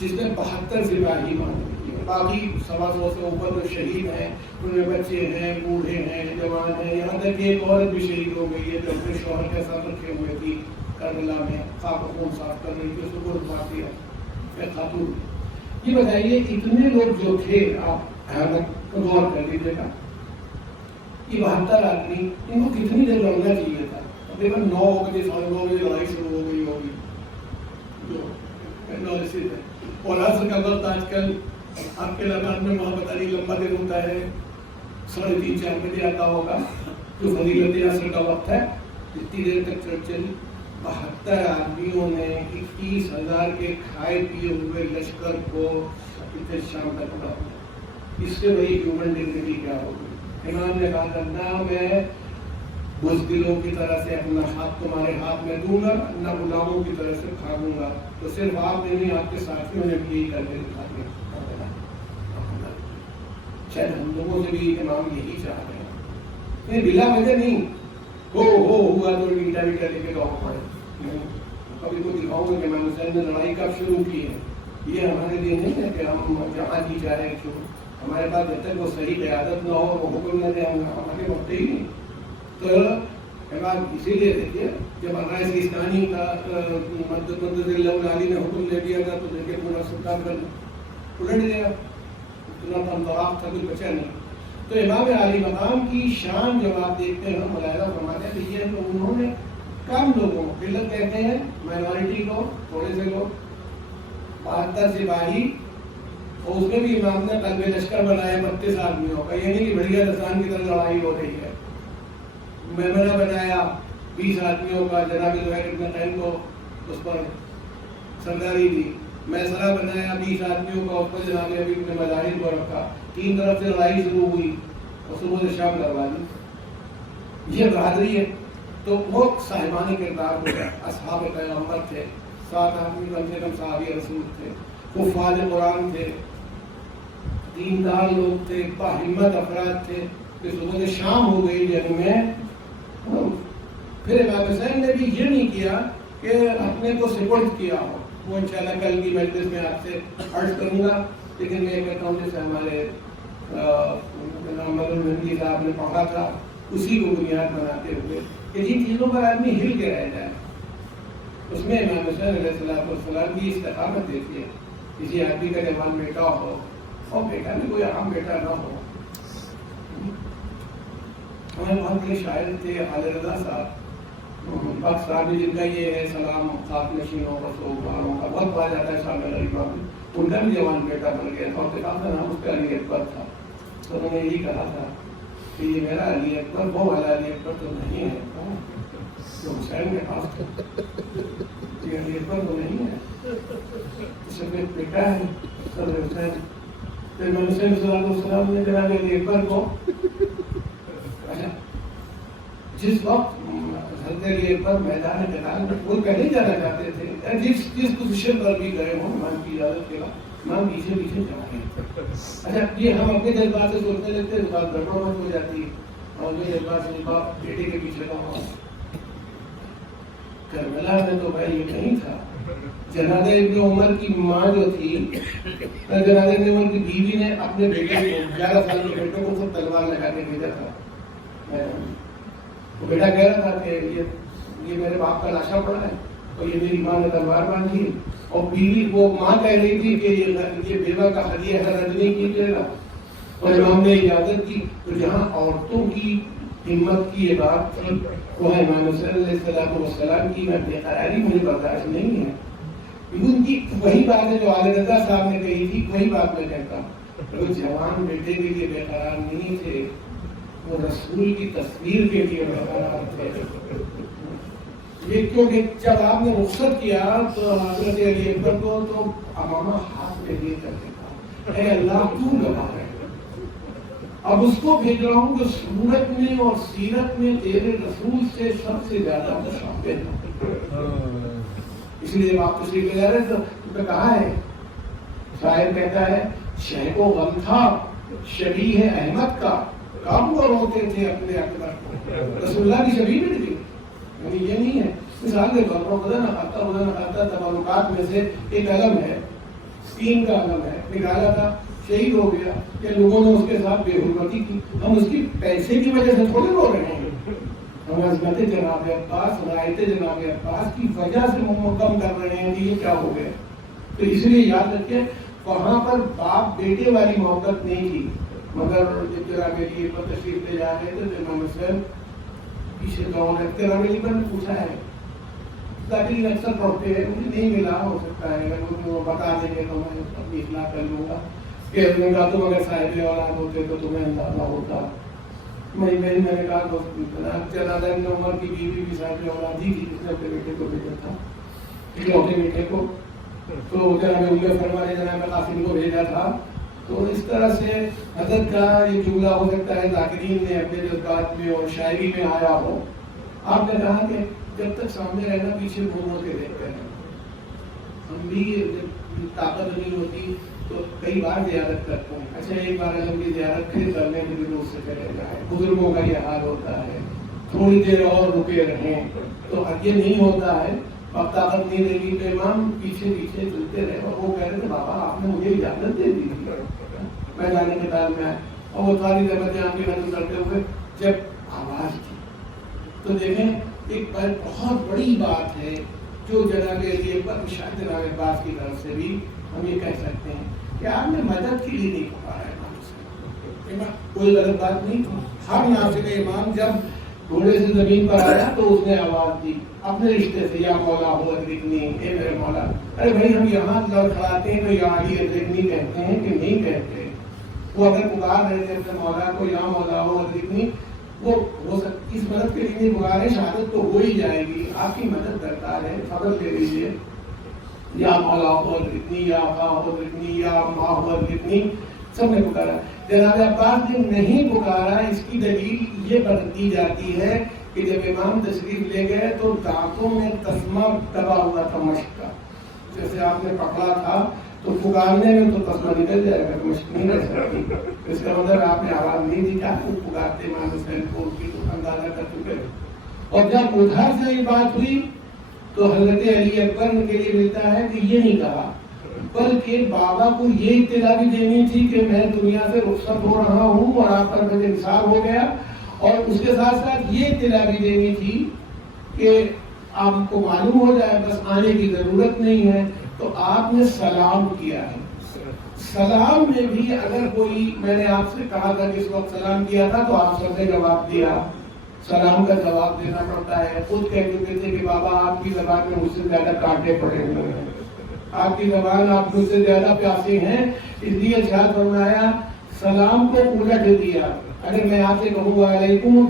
جس نے 72 سپاہی مارے. باقی 125 سے اوپر جو شہید ہیں ان میں بچے ہیں، بوڑھے ہیں، جوان ہیں. یہاں تک کہ ایک عورت بھی شہید ہو گئی ہے جو اپنے شوہر کے ساتھ رکھے ہوئے تھی کربلا میں، خاک و خون صاف کر رہی تھی. اس کو اٹھا دیا خاتون. یہ بتائیے اتنے لوگ جو تھے، آپ غور کر لیجیے گا. یہ 72 آدمی ان کو کتنی دیر لڑنا چاہیے تھا؟ تقریباً 9 بجے 9:30 بجے لڑائی شروع ہو گئی ہوگی جو انالیسس ہے. اور عصر کا وقت آج کل آپ کے علاقات میں وہاں پتہ نہیں لمبا دن ہوتا ہے، 3:30-4 بجے آتا ہوگا جو فضیلت عصر کا وقت ہے. اتنی دیر تک چلی. 72 آدمیوں نے 21,000 کے کھائے پیے ہوئے لشکر کو اتنے شام تک اڑا. اس سے بڑی ہیومن ڈگنیٹی کیا ہوگی؟ امام نے کہا تھا نہ میں بزدلوں کی طرح سے اپنا ہاتھ تمہارے ہاتھ میں دوں گا، نہ غلاموں کی طرح سے بھاگوں گا. تو صرف آپ نے نہیں، آپ کے ساتھیوں نے بھی یہی کر کے دکھا دیا. شاید ہم لوگوں سے بھی امام یہی چاہ رہے ہیں. بلا وجہ نہیں ہوا تو اینٹا ویٹا لے کے گاؤں پڑے. کبھی کو دکھاؤں گا کہ امام حسین نے لڑائی کب شروع کی ہے. یہ ہمارے لیے نہیں ہے کہ ہم جہاں کی جا رہے ہیں کیوں. ہمارے پاس جب تک وہ صحیح قیادت نہ ہو، وہ حکم نہ دے، ہم آگے بڑھتے ہی نہیں. تو اسی لیے دیکھیے جب آغاز سیستانی کا مدد اللہ علی نے حکم دے دیا تھا تو دیکھیے پورا سلطان کر الٹ گیا. اتنا تنطراق تھا کچھ بچا نہیں. تو امام عالی مقام کی شان جب آپ دیکھتے ہیں، ملاحظہ فرماتے ہیں یہ تو انہوں نے کم لوگوں، قلت کہتے ہیں مائنورٹی کو، تھوڑے سے لوگ، 72 سپاہی، اور اس میں بھی امام نے قلب لشکر بنایا 32 آدمیوں کا. یہ نہیں کہ بڑھیا دستان کی طرح لڑائی ہو رہی ہے. میمنہ بنایا 20 آدمیوں کا جناب زہیر ابن قیم کو اس پر سرداری دی، میسرہ بنایا 20 آدمیوں کا، اس پر جناب حبیب نے مظاہر کو رکھا، 3 طرف سے لڑائی شروع ہوئی اور صبح سے شام کروا دی۔ یہ بہادری ہے۔ تو وہ صاحبان کردار ہو گئے، اصحاب پیغمبر تھے، 7 آدمی کم سے کم صحابی رسول تھے، حفاظ قرآن تھے، دیندار لوگ تھے، باہمت افراد تھے کہ صبح سے شام ہو گئی جنگ میں۔ پھر امام حسین نے بھی یہ نہیں کیا کہ اپنے کو سپرد کیا ہو، وہ انشاءاللہ کل کی مجلس میں آپ سے عرض کروں گا، لیکن میں کہتا ہوں جیسے ہمارے محمد المہدی صاحب نے پڑھا تھا اسی کو بنیاد بناتے ہوئے کہ جن چیزوں پر آدمی ہل کے رہ جائے، اس میں امام حسین علیہ السلام کی استقامت دیتی ہے۔ کسی آدمی کا جوان بیٹا ہو اور بیٹا بھی کوئی عام بیٹا نہ ہو۔ ہمارے بہت بڑے شاعر تھے حال رضا صاحب، بخش صاحب جن کا یہ ہے سلام خاک نشینوں کا سوگواروں کا بہت پایا جاتا ہے شامل علی بابی، ان کا بھی جوان بیٹا بن گیا تھا، اور کتاب کا نام اس کا علی اکبر تھا۔ تو انہوں نے یہی کہا تھا کہ یہ میرا علی اکبر وہ والا علی اکبر تو نہیں ہے جو حسین کے پاس تھا، یہ علی اکبر تو نہیں ہے، اس سے بیٹا ہے صدر حسین۔ پھر امام حسین صلی اللہ علیہ وسلم نے جناب علی اکبر کو جس وقت حضرت علی اکبر میدان قتال میں وہ پہلے جانا چاہتے تھے، جس پوزیشن پر بھی گئے ہوں امام کی اجازت کے بعد امام پیچھے پیچھے جائیں۔ اچھا یہ ہم اپنے جذبات سے سوچنے لگتے ہیں، بات گڑبڑ مت ہو جاتی ہے، اور یہ جذبات سے باپ بیٹے کے پیچھے کا ہوا۔ کربلا میں تو بھائی یہ نہیں تھا۔ جناب ابن عمر کی ماں جو تھی، جناب ابن عمر کی بیوی نے اپنے بیٹے کو 11 سال کے بیٹے کو سب تلوار لگا کے بھیجا تھا۔ وہ بیٹا کہہ رہا تھا کہ یہ میرے باپ کا لاشا پڑا ہے اور یہ میری ماں نے تلوار باندھی، اور بیوی وہ ماں کہہ رہی تھی کہ یہ بیوہ کا ہدیہ ہے، رد نہیں کیجیے گا، اور امام نے اجازت کی۔ تو جہاں عورتوں کی ہمت کی یہ بات تھی، وہ ہے امام حسین علیہ السلام کی میں بے قراری مجھے برداشت نہیں ہے۔ ان کی وہی بات ہے جو علی رضا صاحب نے کہی تھی، وہی بات میں کہتا ہوں۔ وہ جوان بیٹے کے لیے بے قرار نہیں تھے، وہ رسول کی تصویر کے لیے بے قرار تھے۔ یہ کیونکہ جب آپ نے رخصت کیا تو حضرت علی اکبر کو تو امامہ ہاتھ میں دے کر کے کہا، اے اللہ کیوں گواہ ہے، اب اس کو بھیج رہا ہوں جو صورت میں اور سیرت میں تیرے رسول سے سب سے زیادہ مشابہ ہے۔ اس لیے آپ تشریف لے جا رہے تو کہا ہے، شاعر کہتا ہے، شہ کو غم تھا شبیہ احمد کا، کام کو روتے تھے اپنے اکبر کو، رسول اللہ کی شبیہ بھی تھی۔ یعنی یہ نہیں ہے مثال کے طور پر خدا نخواستہ تبرکات میں سے ایک علم ہے، اسکیم کا علم ہے، نکالا تھا، شہید ہو گیا کہ لوگوں نے اس کے ساتھ بے حرمتی کی، ہم اس کی پیسے کی وجہ سے تھوڑے بول رہے ہیں، ہم عظمت جناب عباس، رعایت جناب عباس کی وجہ سے کم کر رہے ہیں کہ یہ کیا ہو گیا۔ تو اس لیے یاد رکھیں وہاں پر باپ بیٹے والی محبت نہیں تھی، مگر جب جناب علی پر تشریف لے جا رہے تھے تو امام حسین پیچھے گاؤں رکھتے، جناب علی پر نے پوچھا ہے، تاکہ اکثر پڑھتے ہیں، مجھے نہیں ملا، ہو سکتا ہے اگر وہ بتا دیں گے تو میں اپنی اصلاح کر لوں گا کہ انہوں نے کہا تم اگر صاحب اولاد ہوتے تو تمہیں اندازہ ہوتا۔ میں نے کہا جناب ابن عمر کی بیوی بھی صاحب اولاد ہی تھی، جس نے اپنے بیٹے کو بھیجا تھا، اکلوتے بیٹے کو، تو جناب عمر فرما نے جناب قاسم کو بھیجا تھا۔ تو اس طرح سے حضرت کا یہ جملہ ہو سکتا ہے ذاکرین نے اپنے جذبات میں اور شاعری میں آیا ہو۔ آپ نے کہا کہ جب تک سامنے رہنا پیچھے گھوم کے دیکھتے ہیں، ہم بھی طاقت نہیں ہوتی تو کئی بار زیارت کرتے ہیں۔ اچھا ایک بار علم کی زیارت پھر کرنے کے لیے دوست سے چلے جائے، بزرگوں کا یہ حال ہوتا ہے، تھوڑی دیر اور رکے رہیں تو یہ نہیں ہوتا ہے۔ اب طاقت نہیں رہے گی تو امام پیچھے پیچھے چلتے رہے، اور وہ کہہ رہے تھے بابا آپ نے مجھے اجازت دے دی میں جانے کے بعد میں آئے، اور وہ ساری جگہ جان کے ختم کرتے ہوئے جب آواز کی تو دیکھیں ایک بہت بڑی بات ہے جو جناب علی اکبر شاید جناب عباس کی طرف سے بھی ہم یہ کہہ سکتے ہیں کہ آپ نے مدد کے لیے نہیں پکارا، کوئی غلط بات نہیں تھی۔ ہر ناصر امام جب گھوڑے سے زمین پر آیا تو اس نے آواز دی اپنے رشتے سے، یا مولا ہو ادرکنی، اے میرے مولا۔ ارے بھائی ہم یہاں لڑکھڑاتے ہیں تو یا علی ادرکنی کہتے ہیں کہ نہیں کہتے؟ وہ اگر پکار رہے تھے اپنے مولا کو یا مولا ہو ادرکنی وہ ہو سکتی اس مدد کے لیے نہیں پکار ہے، شہادت تو ہو ہی جائے گی، آپ کی مدد درکار ہے، خبر لے لیجیے، یا مولا ہو اتنی، یا آقا ہو اتنی، یا ماں ہو اتنی، سب نے پکارا۔ جناب عباس نے نہیں پکارا، اس کی دلیل یہ بتائی جاتی ہے کہ جب امام تشریف لے گئے تو دانتوں میں تسمہ دبا ہوا تھا مشق کا، جیسے آپ نے پکڑا تھا تو پکارنے میں تو تسمہ نکل جائے گا، مشق نہیں رہ سکتی، اس کا مطلب آپ نے آواز نہیں دی، کیا پکارتے امام حسین کو، ان کی تو اندازہ کر چکے۔ اور جب ادھر سے یہ بات ہوئی تو حضرت علی اکبر کے لیے ملتا ہے کہ یہ نہیں کہا، بلکہ بابا کو یہ اطلاع بھی دینی تھی کہ میں دنیا سے رخصت ہو رہا ہوں اور آپ پر مجھے انصاف ہو گیا، اور اس کے ساتھ ساتھ یہ اطلاع بھی دینی تھی کہ آپ کو معلوم ہو جائے، بس آنے کی ضرورت نہیں ہے۔ تو آپ نے سلام کیا ہے۔ سلام میں بھی اگر کوئی، میں نے آپ سے کہا تھا کہ اس وقت سلام کیا تھا تو آپ سب نے جواب دیا، سلام کا جواب دینا پڑتا ہے۔ خود کہہ چکے تھے کہ بابا آپ کی زبان میں مجھ سے زیادہ کانٹے پڑے ہوئے ہیں، آپ کی زبان آپ مجھ سے زیادہ پیاسے ہیں، اس لیے ارشاد فرمایا سلام کو الٹ دیا۔ اگر میں آپ سے کہوں گا علیکم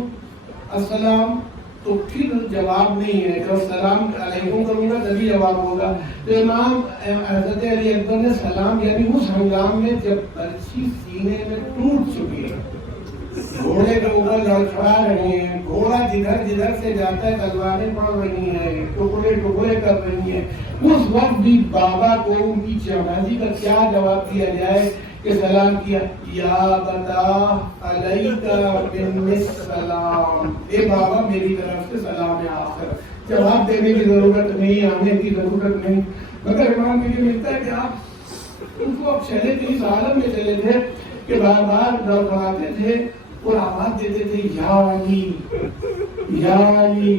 السلام تو پھر جواب نہیں ہے، جب سلام علیکم کروں گا تبھی جواب ہوگا۔ تو امام حضرت علی اکبر نے سلام یعنی اس ہنگام میں جب برچھی سینے میں ٹوٹ چکی ہے، گھوڑے کے اوپر لڑکھڑا رہے ہیں، گھوڑا جدھر جدھر سے جاتا ہے تلواریں پڑ رہی ہیں، ٹکڑے ٹکڑے کر رہی ہیں، اس وقت بھی بابا کو ان کی چمازی کا کیا جواب دیا جائے کہ سلام کیا، یا بتا علیکہ من السلام، اے بابا میری طرف سے سلام آخر، جواب دینے کی ضرورت نہیں، آنے کی ضرورت نہیں۔ مگر امام مجھے ملتا ہے کہ آپ ان کو اب چلے تھے، اس عالم میں چلے تھے کہ بار بار لڑکھڑاتے تھے اور آواز دیتے تھے یا علی یا علی۔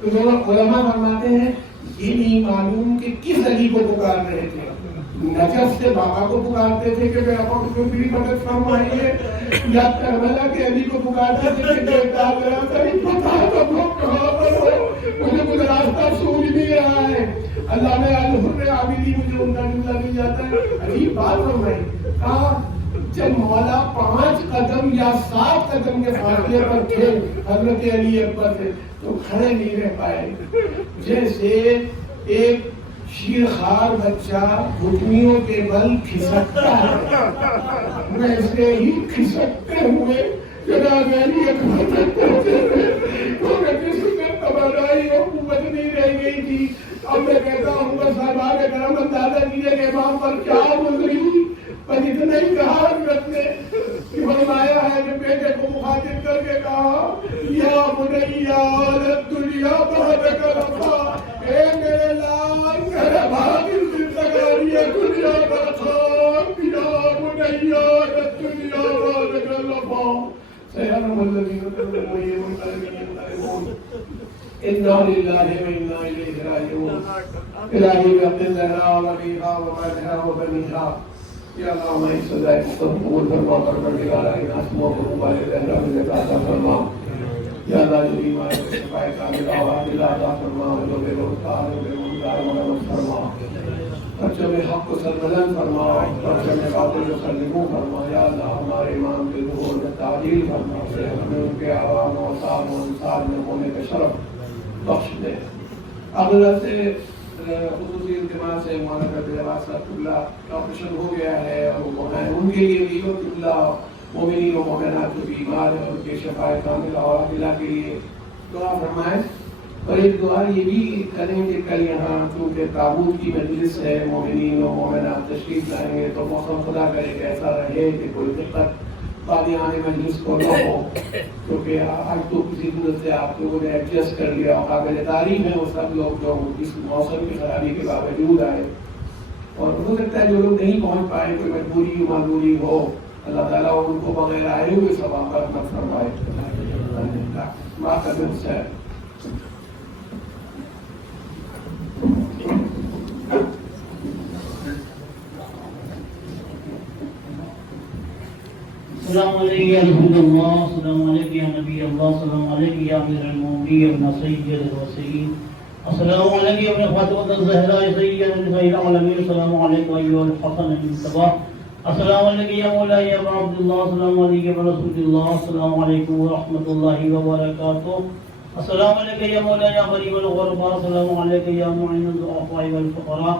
تو علماء فرماتے ہیں یہ نہیں معلوم کہ کس علی کو پکار رہے تھے، نجف سے بابا کو پکارتے تھے کہ میرا میری مدد فرمائیے، یا کربلا کے علی کو پکارتے تھے کہ مجھے کچھ راستہ سوچ نہیں رہا ہے، اللہ نے الحر عابدی مجھے ان کا جملہ نہیں جاتا ہے۔ عجیب بات فرمائی، کہا جب مولا 5 قدم یا 7 قدم کے فاصلے پر تھے حضرت علی اکبر سے تو کھڑے نہیں رہ پائے، جیسے ایک شیرخوار بچہ گھٹنیوں کے بل کھسکتا ہے، ویسے ہی کھسکتے ہوئے جناب علی اکبر تک پہنچے تھے، کیونکہ کسی میں توانائی اور قوت نہیں رہ گئی تھی۔ اب میں کہتا ہوں کہ صاحبان کرام اندازہ کیجیے کہ امام پر کیا گزری، پر اتنا ہی کہا حضرت نے کہ فرمایا ہے کہ بیٹے کو مخاطب کر کے کہا یا بنیا الدنیا بعدک رفا، اے میرے لال میرے بھائی زندگانی دنیا پر خاک، یا بنیا الدنیا بعدک رفا سیعلم الذین کفروا وینقلبون انا للہ و انا الیہ راجعون۔ الہی بقل لنا ونبیہا ومالہا وبنیہا، یا اللہ ہماری سزائے قبول فرما، پروردگار اناس موقع والدین رحمت عطا فرما، یا اللہ جو بیمار ہے شفا کامل عاجل عطا فرما، جو بے روزگار ہے بے روزگار مدد فرما، بچوں میں حق کو سربلند فرما، بچوں میں باطل کو سرنگوں فرما، یا اللہ ہمارے امام کے ظہور میں تعدیل فرما، سے ہمیں ان کے عوام و صاحب و انصار میں ہونے کا شرف بخش دے۔ اگلا سے خصوصی التماس سے مولانا عبدالجواد صاحب اللہ کا آپریشن ہو گیا ہے، اور وہ ہیں ان کے لیے بھی اللہ مومنین و مومنات جو بیمار ہیں ان کے شفا کامل عاجلہ کے لیے دعا فرمائیں۔ اور ایک دعا یہ بھی کریں کہ کل یہاں چونکہ تابوت کی مجلس ہے، مومنین و مومنات تشریف لائیں گے تو موسم خدا کرے کہ ایسا رہے کہ کوئی دقت قادیان مجلس کو نہ ہو، کیونکہ آج تو کسی طرح سے آپ لوگوں نے ایڈجسٹ کر لیا، اور قابل تعریف ہے وہ سب لوگ جو اس موسم کی خرابی کے باوجود آئے، اور ہو سکتا ہے جو لوگ نہیں پہنچ پائے کوئی مجبوری معذوری ہو، اللہ تعالیٰ ان کو بغیر آئے ہوئے ثواب رحمت فرمائے۔ معقدم سے السلام علیکم یا رسول اللہ، السلام علیکم یا نبی اللہ، السلام علیکم یا امیر المومنین ابن سید الوصیین، السلام علیکم یا ابن فاطمہ الزہراء سید النساء العالمین، السلام علیکم ایھا الحسن المصطفی السلام علیکم یا مولانا یا ابا عبداللہ، السلام علیکم یا رسول اللہ، السلام علیکم ورحمۃ اللہ وبرکاتہ. السلام علیکم یا مولانا یا غریب الغرباء، السلام علیکم یا معین الضعفاء والفقراء،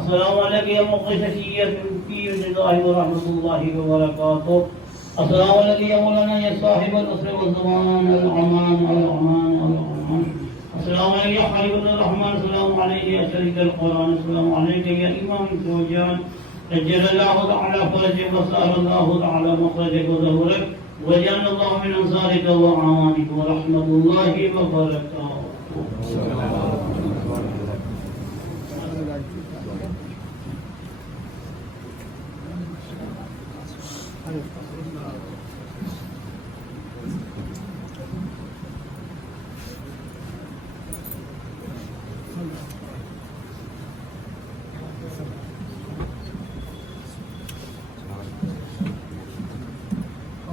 السلام علیکم یا مقیت شیعہ فی اللہ ورحمۃ اللہ وبرکاتہ. السلام علیکم یا مولانا یا صاحب العصر والزمان، الامان الامان الامان. السلام علیکم یا حبیب الرحمن، السلام علیکم یا شریک القرآن، السلام علیکم یا امام الفوجان، اجل اللہ تعالی فرجك وسهل الله تعالی مخرجك وظهورك وجعل الله من انصارك وعوانك ورحمة الله وبركاته.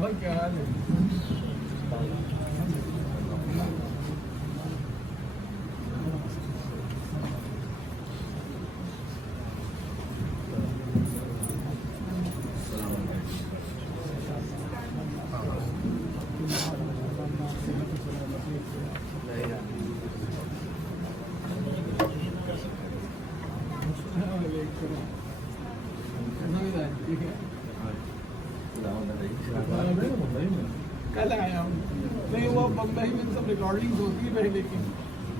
اور کیا حال ہے؟ کل آیا ہوں نہیں وہ بمبئی میں سب ریکارڈنگ ہوتی ہے پہلے کی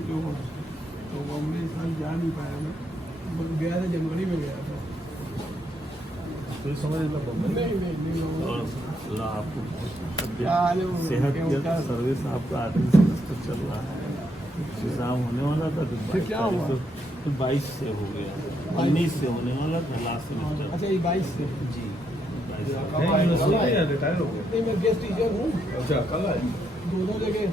تو وہ ہم نے اس سال جا نہیں پایا میں گیا تھا جنوری میں گیا تھا. آپ کو صحت کی سروس آپ کا 8 سیمسٹر چل رہا ہے، انتظام ہونے والا تھا پھر 22 سے ہو گیا، 19 سے ہونے والا تھا لاسٹ سیمسٹر. اچھا یہ 22 سے جی نہیں میں گیسٹ ٹیچر ہوں. اچھا کل دونوں جگہ